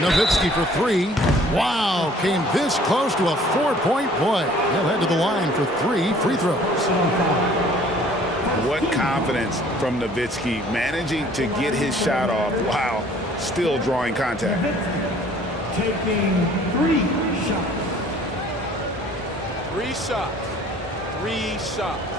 Nowitzki for 3. Wow, came this close to a 4-point play. He'll head to the line for 3 free throws. What confidence from Nowitzki, managing to get his shot off while still drawing contact. Taking 3 shots. 3 shots. 3 shots.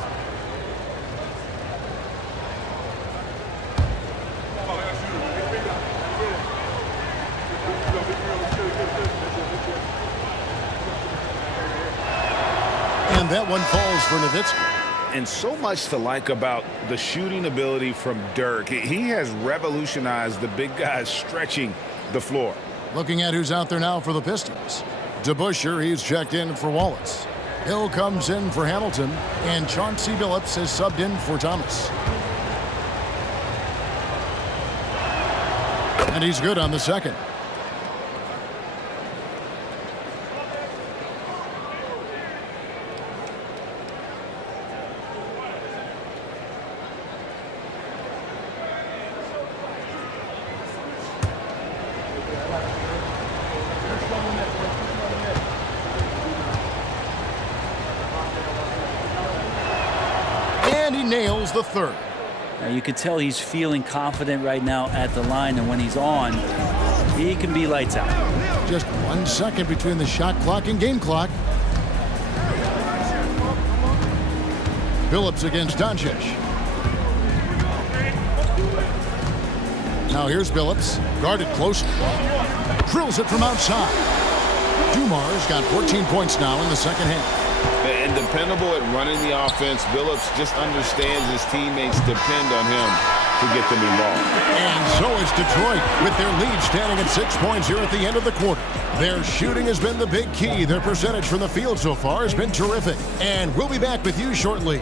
And that one falls for Nowitzki. And so much to like about the shooting ability from Dirk. He has revolutionized the big guys stretching the floor. Looking at who's out there now for the Pistons. DeBusschere, he's checked in for Wallace. Hill comes in for Hamilton. And Chauncey Billups has subbed in for Thomas. And he's good on the second. And he nails the third. Now you can tell he's feeling confident right now at the line, and when he's on, he can be lights out. Just 1 second between the shot clock and game clock. Billups against Doncic. Now here's Billups, guarded closely. Drills it from outside. Dumars got 14 points now in the second half. And dependable at running the offense. Billups just understands his teammates depend on him to get them involved. And so is Detroit with their lead standing at 6 points here at the end of the quarter. Their shooting has been the big key. Their percentage from the field so far has been terrific. And we'll be back with you shortly.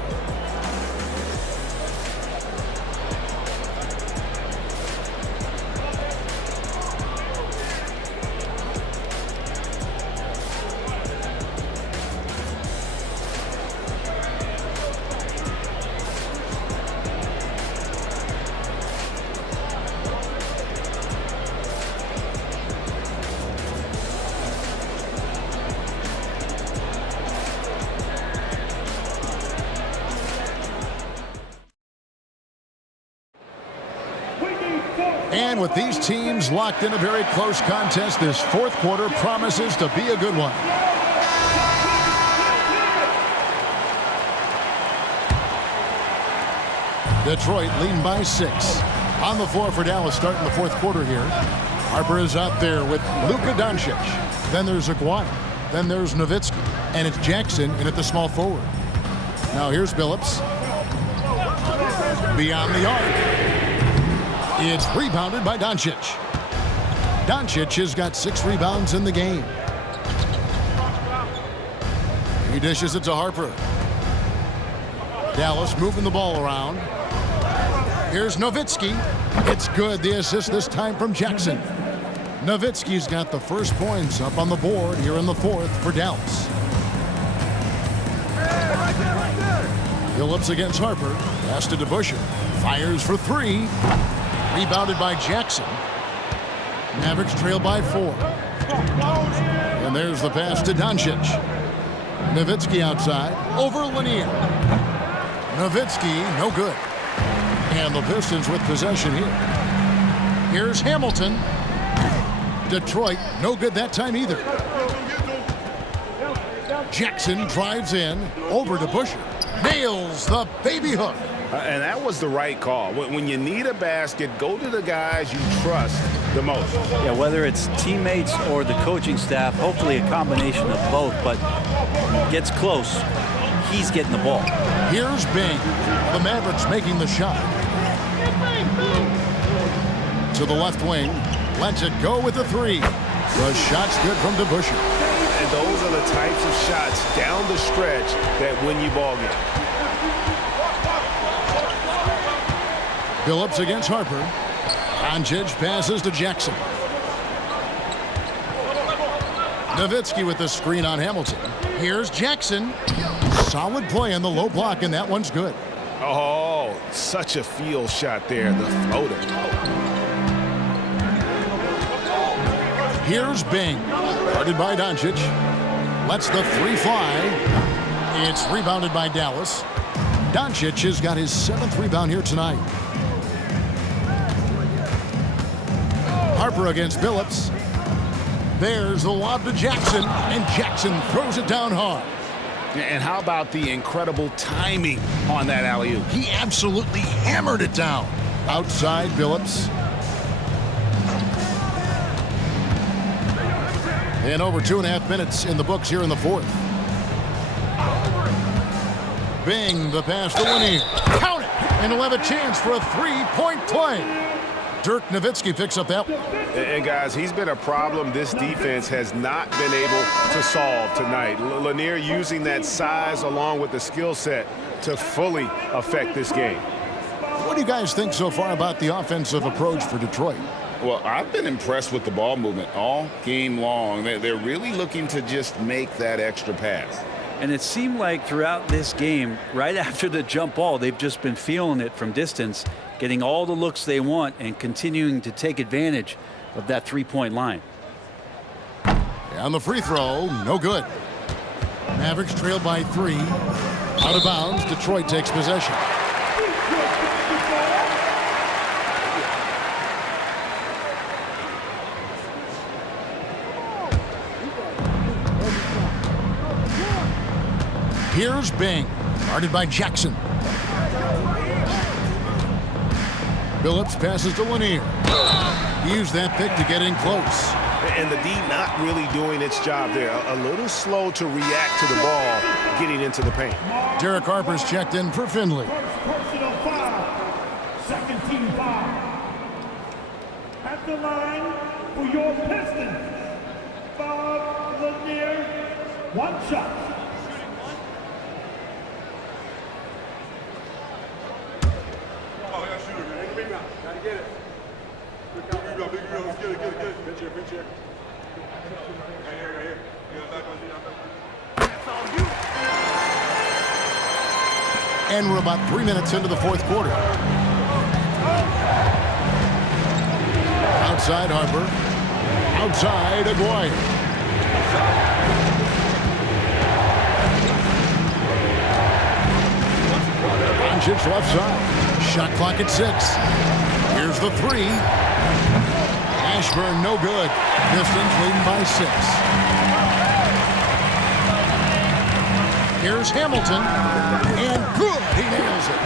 And with these teams locked in a very close contest, this fourth quarter promises to be a good one. Detroit leading by 6. On the floor for Dallas starting the fourth quarter here. Harper is out there with Luka Doncic. Then there's Aguayo. Then there's Nowitzki. And it's Jackson in at the small forward. Now here's Billups. Beyond the arc. It's rebounded by Doncic. Doncic has got 6 rebounds in the game. He dishes it to Harper. Dallas moving the ball around. Here's Nowitzki. It's good. The assist this time from Jackson. Nowitzki's got the first points up on the board here in the fourth for Dallas. Billups against Harper. Pass to DeBusschere. Fires for 3. Rebounded by Jackson. Mavericks trail by 4. And there's the pass to Doncic. Nowitzki outside. Over Lanier. Nowitzki, no good. And the Pistons with possession here. Here's Hamilton. Detroit, no good that time either. Jackson drives in. Over to Busher. Nails the baby hook. And that was the right call. When you need a basket, go to the guys you trust the most. Yeah, whether it's teammates or the coaching staff, hopefully a combination of both, but gets close, he's getting the ball. Here's Bing. The Mavericks making the shot. To the left wing. Lets it go with the 3. The shot's good from DeBusschere. And those are the types of shots down the stretch that win you ball games. Billups against Harper. Doncic passes to Jackson. Nowitzki with the screen on Hamilton. Here's Jackson. Solid play on the low block, and that one's good. Oh, such a field shot there, the floater. Here's Bing. Guarded by Doncic. Lets the 3 fly. It's rebounded by Dallas. Doncic has got his 7th rebound here tonight. Harper against Billups. There's the lob to Jackson, and Jackson throws it down hard. And how about the incredible timing on that alley-oop? He absolutely hammered it down. Outside Billups. And over 2.5 minutes in the books here in the fourth. Bing, the pass to Lanier. Count it! And he'll have a chance for a 3-point play. Dirk Nowitzki picks up that one. And guys, he's been a problem this defense has not been able to solve tonight. Lanier using that size along with the skill set to fully affect this game. What do you guys think so far about the offensive approach for Detroit? Well, I've been impressed with the ball movement all game long. They're really looking to just make that extra pass. And it seemed like throughout this game, right after the jump ball, they've just been feeling it from distance, getting all the looks they want and continuing to take advantage of that 3-point line. On the free throw, no good. Mavericks trail by 3. Out of bounds, Detroit takes possession. Here's Bing, guarded by Jackson. Billups passes to Lanier. He used that pick to get in close. And the D not really doing its job there. A little slow to react to the ball getting into the paint. Derek Harper's checked in for Finley. Personal foul. Second team foul. At the line for your Pistons. Bob Lanier. 1 shot. And we're about 3 minutes into the fourth quarter. Outside Harper. Outside Aguayo. Doncic left side. Shot clock at 6. Here's the 3. Ashburn no good. Pistons leading by 6. Here's Hamilton. And good. He nails it.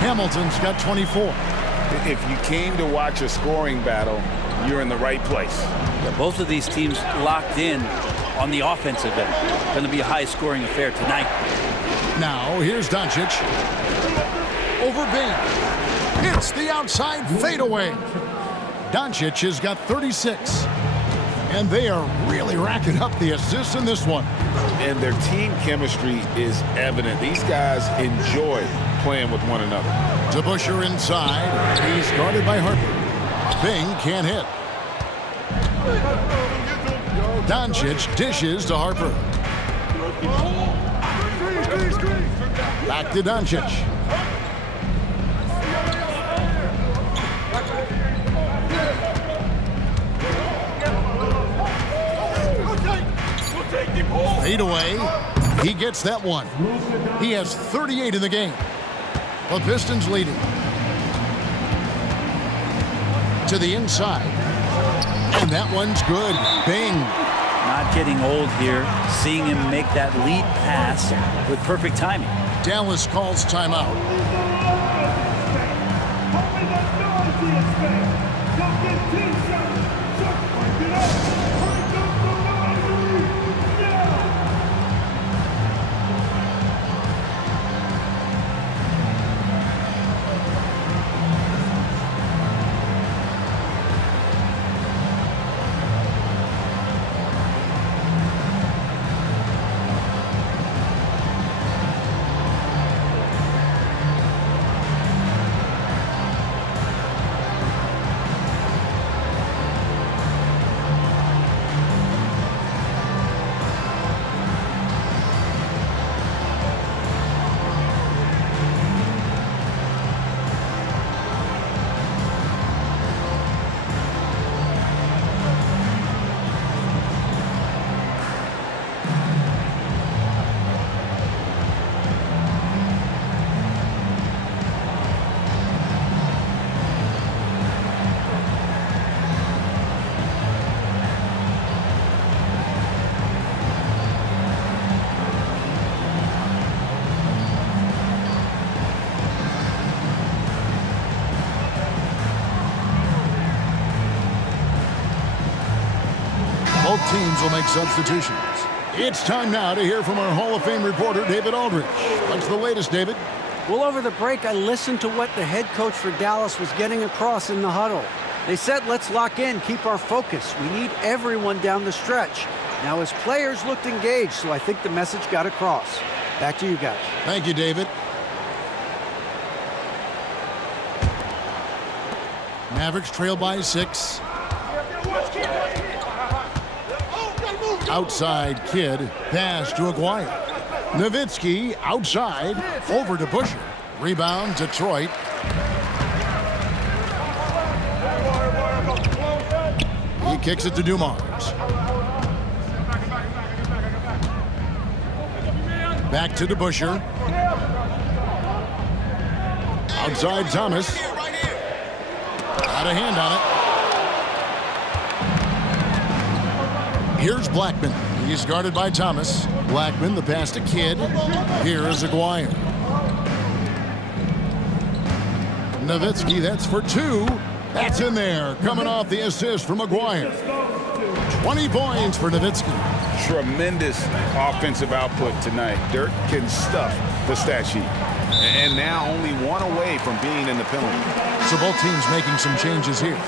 Hamilton's got 24. If you came to watch a scoring battle, you're in the right place. Yeah, both of these teams locked in on the offensive end. Going to be a high-scoring affair tonight. Now, here's Doncic. Over Bing. Hits the outside fadeaway. Doncic has got 36. And they are really racking up the assists in this one. And their team chemistry is evident. These guys enjoy playing with one another. To Busher inside. He's guarded by Harper. Bing can't hit. Doncic dishes to Harper. Back to Doncic. Fade away. He gets that one. He has 38 in the game. The Pistons leading. To the inside. And that one's good. Bing. Not getting old here. Seeing him make that lead pass with perfect timing. Dallas calls timeout. Both teams will make substitutions. It's time now to hear from our Hall of Fame reporter, David Aldridge. What's the latest, David? Well, over the break, I listened to what the head coach for Dallas was getting across in the huddle. They said, let's lock in, keep our focus. We need everyone down the stretch. Now, his players looked engaged, so I think the message got across. Back to you guys. Thank you, David. Mavericks trail by 6. Outside Kidd, pass to Aguirre. Nowitzki outside, over to Busher. Rebound, Detroit. He kicks it to Dumars. Back to DeBuscher. Outside Thomas. Got a hand on it. Here's Blackman. He's guarded by Thomas. Blackman, the pass to Kidd. Here is Aguirre. Nowitzki, that's for 2. That's in there. Coming off the assist from Aguirre. 20 points for Nowitzki. Tremendous offensive output tonight. Dirk can stuff the stat sheet. And now only one away from being in the penalty. So both teams making some changes here.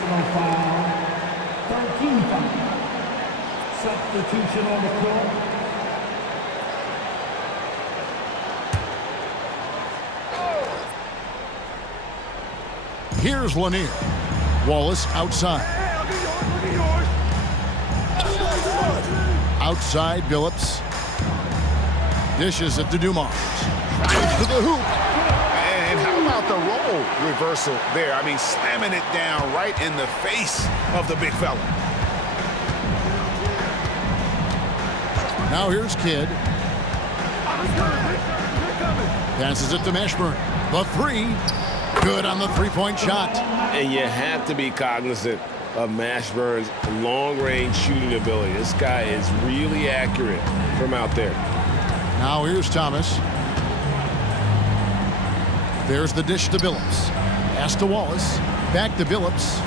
Substitution on the floor. Here's Lanier. Wallace outside. Outside Billups. Dishes it to Dumars. Drives to the hoop. And how about the role reversal there? I mean, slamming it down right in the face of the big fella. Now here's Kidd. Passes it to Mashburn. The 3. Good on the three-point shot. And you have to be cognizant of Mashburn's long-range shooting ability. This guy is really accurate from out there. Now here's Thomas. There's the dish to Billups. Pass to Wallace. Back to Billups.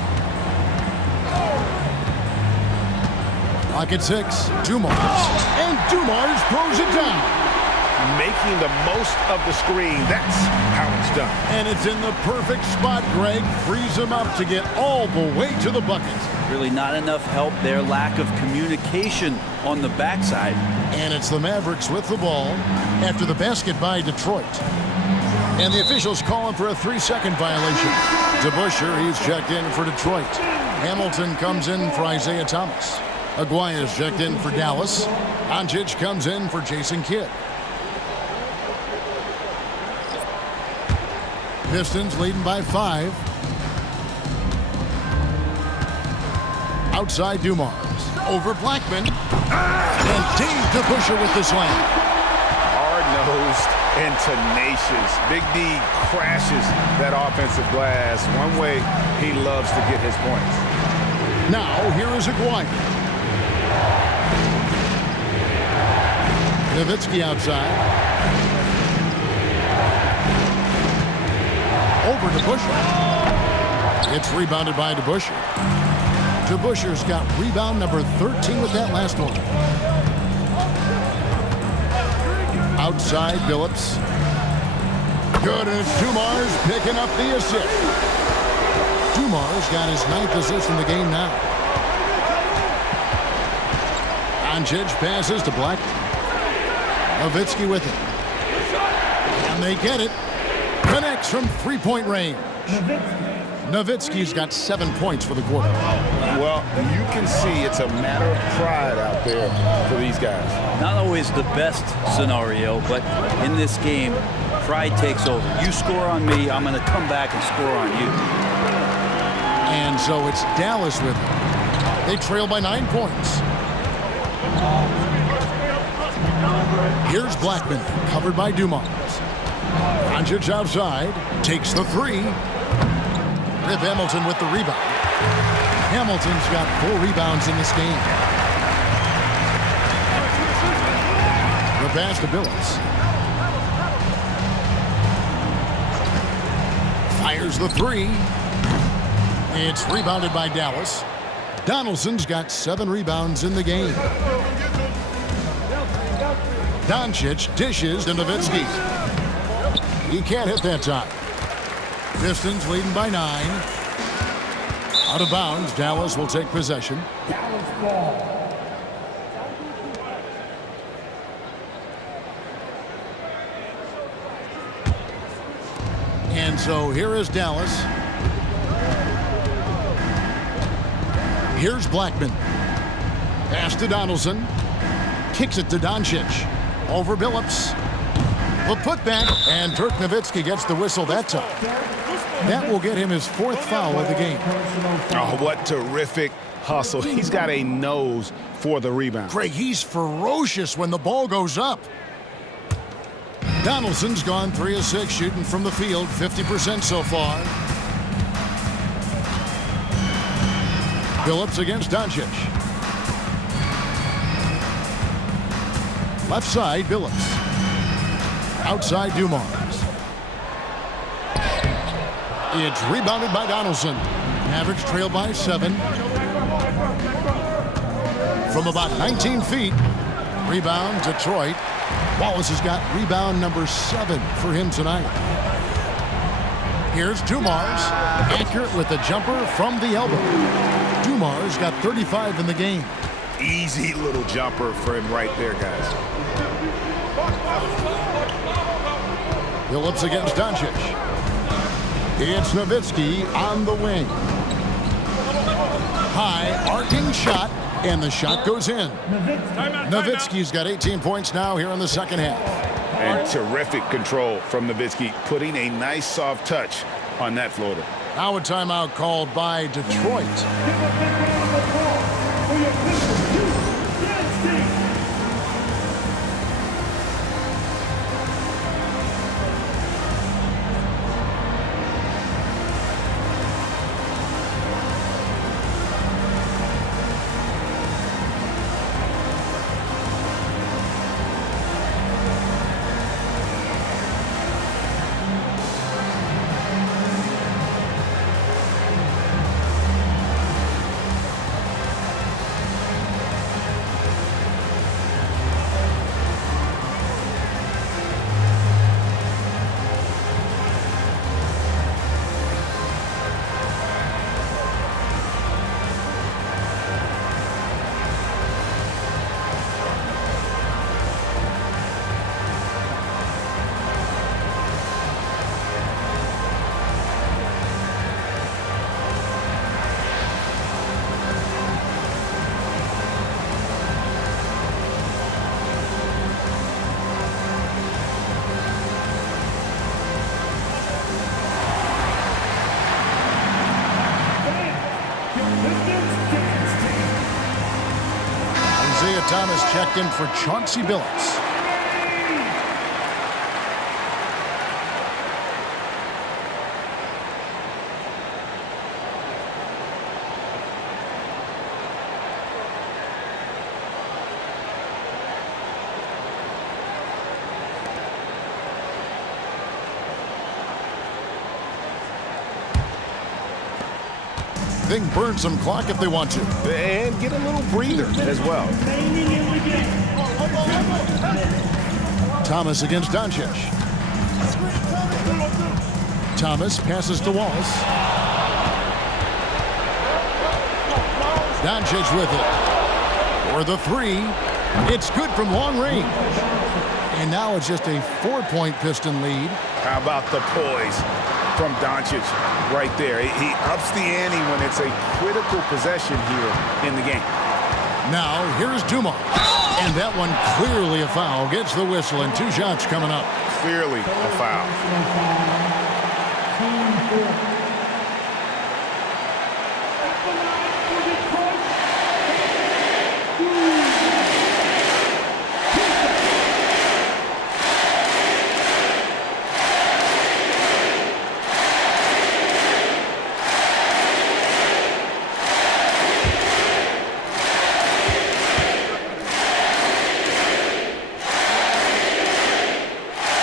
Lock at 6. Dumars. And Dumars throws it down. Making the most of the screen. That's how it's done. And it's in the perfect spot, Greg. Frees him up to get all the way to the bucket. Really not enough help there. Lack of communication on the backside. And it's the Mavericks with the ball after the basket by Detroit. And the officials calling for a 3-second violation. DeBusschere, he's checked in for Detroit. Hamilton comes in for Isaiah Thomas. Aguaya's checked in for Dallas. Doncic comes in for Jason Kidd. Pistons leading by 5. Outside Dumars. Over Blackman. And Dave DeBusschere with the slam. Hard-nosed and tenacious. Big D crashes that offensive glass. One way he loves to get his points. Now, here is Aguaya. Nowitzki outside. Over DeBusschere. It's rebounded by DeBusschere. DeBusschere's got rebound number 13 with that last one. Outside Billups. Good, and it's Dumars picking up the assist. Dumars got his 9th assist in the game now. Doncic passes to Black. Nowitzki with it. And they get it. Connects from 3-point range. Nowitzki's got 7 points for the quarter. Well, you can see it's a matter of pride out there for these guys. Not always the best scenario, but in this game, pride takes over. You score on me, I'm going to come back and score on you. And so it's Dallas with it. They trail by 9 points. Here's Blackman, covered by Dumars. Doncic outside, takes the 3. Rip Hamilton with the rebound. Hamilton's got 4 rebounds in this game. The pass to Billups. Fires the 3. It's rebounded by Dallas. Donaldson's got 7 rebounds in the game. Doncic dishes to Nowitzki. He can't hit that time. Pistons leading by 9. Out of bounds, Dallas will take possession. Dallas ball. And so here is Dallas. Here's Blackman. Pass to Donaldson. Kicks it to Doncic. Over Billups. The putback, and Dirk Nowitzki gets the whistle that time. That will get him his 4th foul of the game. Oh, what terrific hustle. He's got a nose for the rebound. Craig, he's ferocious when the ball goes up. Donaldson's gone 3 of 6 shooting from the field, 50% so far. Billups against Doncic. Left side, Billups. Outside Dumars. It's rebounded by Donaldson. Mavericks trail by 7. From about 19 feet. Rebound, Detroit. Wallace has got rebound number 7 for him tonight. Here's Dumars. Accurate with the jumper from the elbow. Dumars got 35 in the game. Easy little jumper for him right there, guys. Billups against Doncic. It's Nowitzki on the wing. High arcing shot, and the shot goes in. Nowitzki's got 18 points now here in the second half. And terrific control from Nowitzki, putting a nice soft touch on that floater. Now a timeout called by Detroit. Isaiah Thomas checked in for Chauncey Billups. They can burn some clock if they want to. And get a little breather as well. Thomas against Doncic. Thomas passes to Wallace. Doncic with it. For the three. It's good from long range. And now it's just a 4-point Piston lead. How about the poise from Doncic right there? He ups the ante when it's a critical possession here in the game. Now, here's Dumars. And that one clearly a foul. Gets the whistle and 2 shots coming up. Clearly a foul.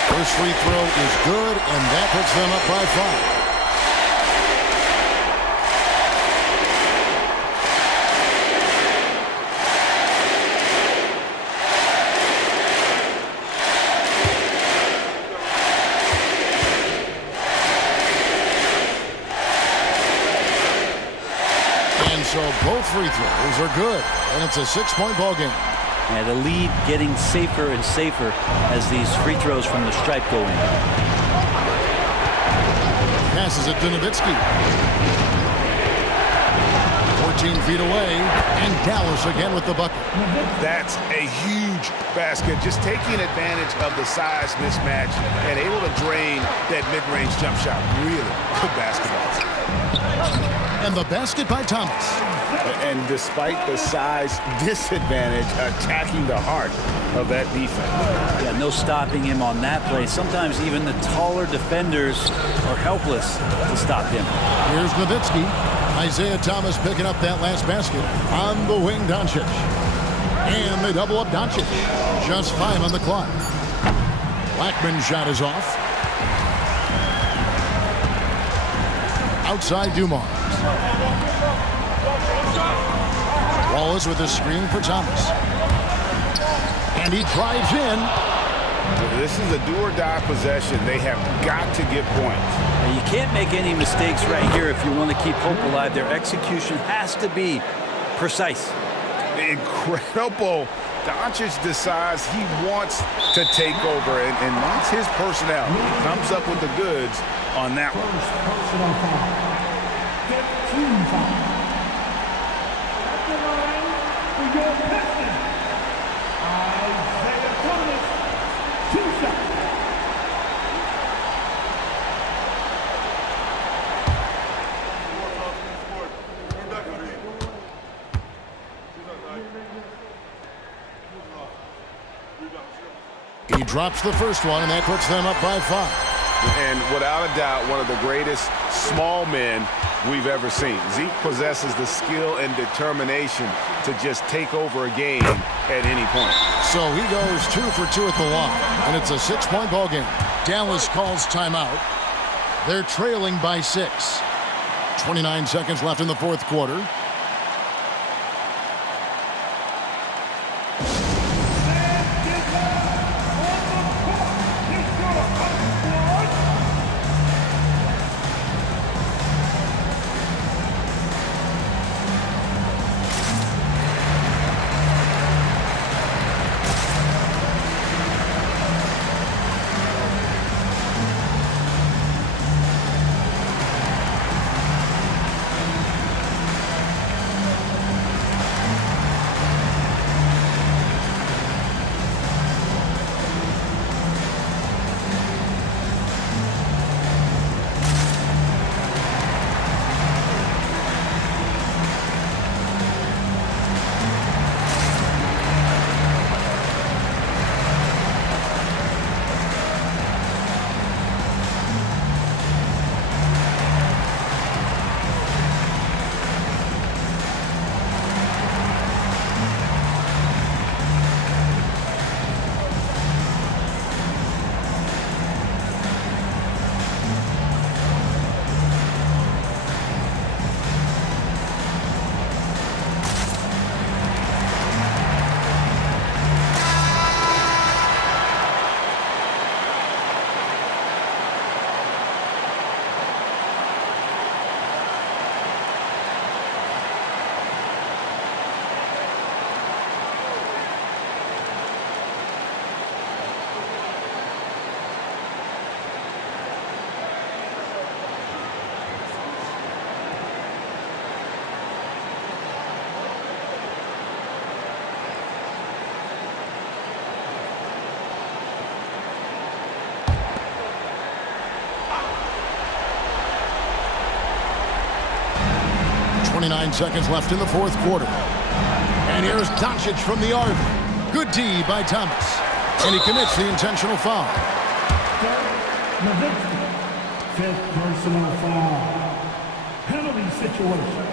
First free throw is good, and that puts them up by 5. And so both free throws are good, and it's a 6-point ball game. And the lead getting safer and safer as these free throws from the stripe go in. Passes it to Nowitzki. 14 feet away, and Dallas again with the bucket. That's a huge basket. Just taking advantage of the size mismatch and able to drain that mid-range jump shot. Really good basketball. And the basket by Thomas. And despite the size disadvantage, attacking the heart of that defense. Yeah, no stopping him on that play. Sometimes even the taller defenders are helpless to stop him. Here's Nowitzki. Isaiah Thomas picking up that last basket. On the wing, Doncic. And they double up Doncic. Just 5 on the clock. Blackman's shot is off. Outside Dumars. Wallace with a screen for Thomas. And he drives in. This is a do-or-die possession. They have got to get points. Now, you can't make any mistakes right here if you want to keep hope alive. Their execution has to be precise. Incredible. Doncic decides he wants to take over, and that's his personality. He comes up with the goods on that one. Personal foul. 15 foul. At the line for your Pistons, Isaiah Thomas, 2 shots. He drops the first one, and that puts them up by 5. And without a doubt, one of the greatest small men we've ever seen. Zeke possesses the skill and determination to just take over a game at any point. So he goes 2 for 2 at the line, and it's a 6-point ball game. Dallas calls timeout. They're trailing by 6. 29 seconds left in the fourth quarter. 29 seconds left in the fourth quarter. And here's Doncic from the arc. Good D by Thomas. And he commits the intentional foul. Mavericks. Fifth personal foul. Penalty situation.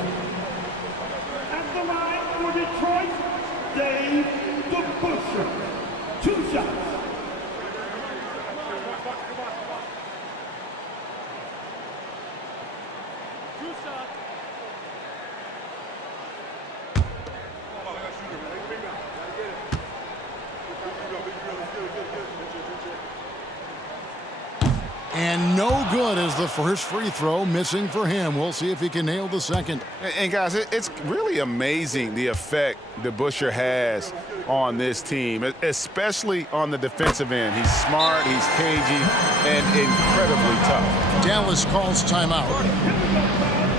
At the line for Detroit, Dave the Busher. 2 shots. And no good as the first free throw missing for him. We'll see if he can nail the second. And guys, it's really amazing the effect the Busher has on this team, especially on the defensive end. He's smart, he's cagey, and incredibly tough. Dallas calls timeout.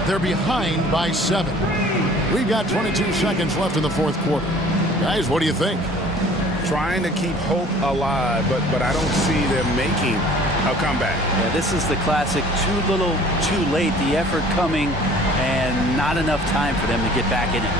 They're behind by 7. We've got 22 seconds left in the fourth quarter. Guys, what do you think? Trying to keep hope alive, but I don't see them making a comeback. Yeah, this is the classic too little, too late. The effort coming and not enough time for them to get back in it.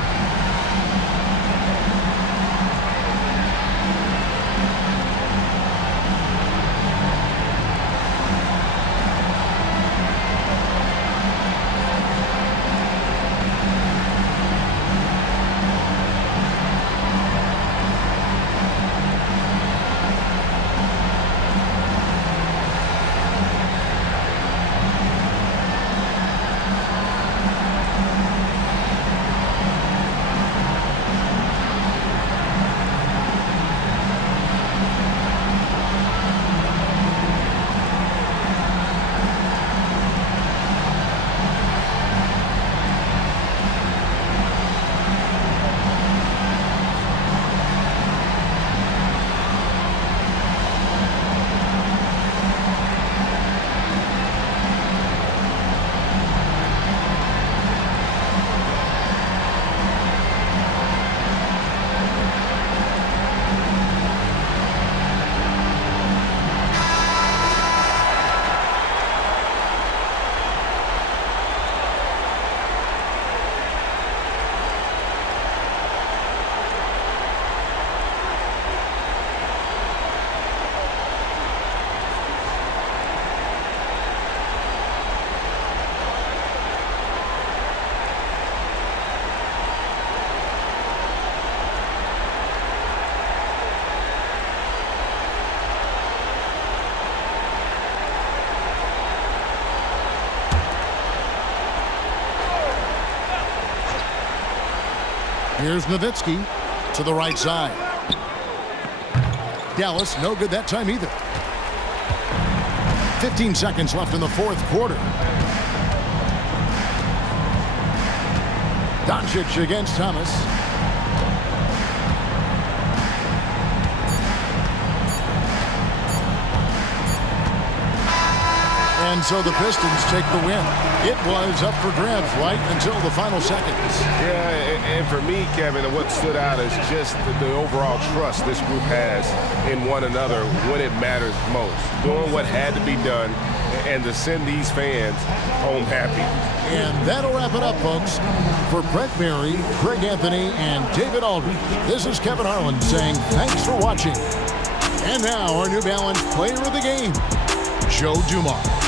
Here's Nowitzki to the right side. Dallas, no good that time either. 15 seconds left in the fourth quarter. Doncic against Thomas. And so the Pistons take the win. It was up for grabs right until the final seconds. Yeah, and for me, Kevin, what stood out is just the overall trust this group has in one another when it matters most. Doing what had to be done and to send these fans home happy. And that'll wrap it up, folks. For Brett Berry, Greg Anthony, and David Aldridge, this is Kevin Harlan saying thanks for watching. And now our New Balance Player of the Game, Joe Dumars.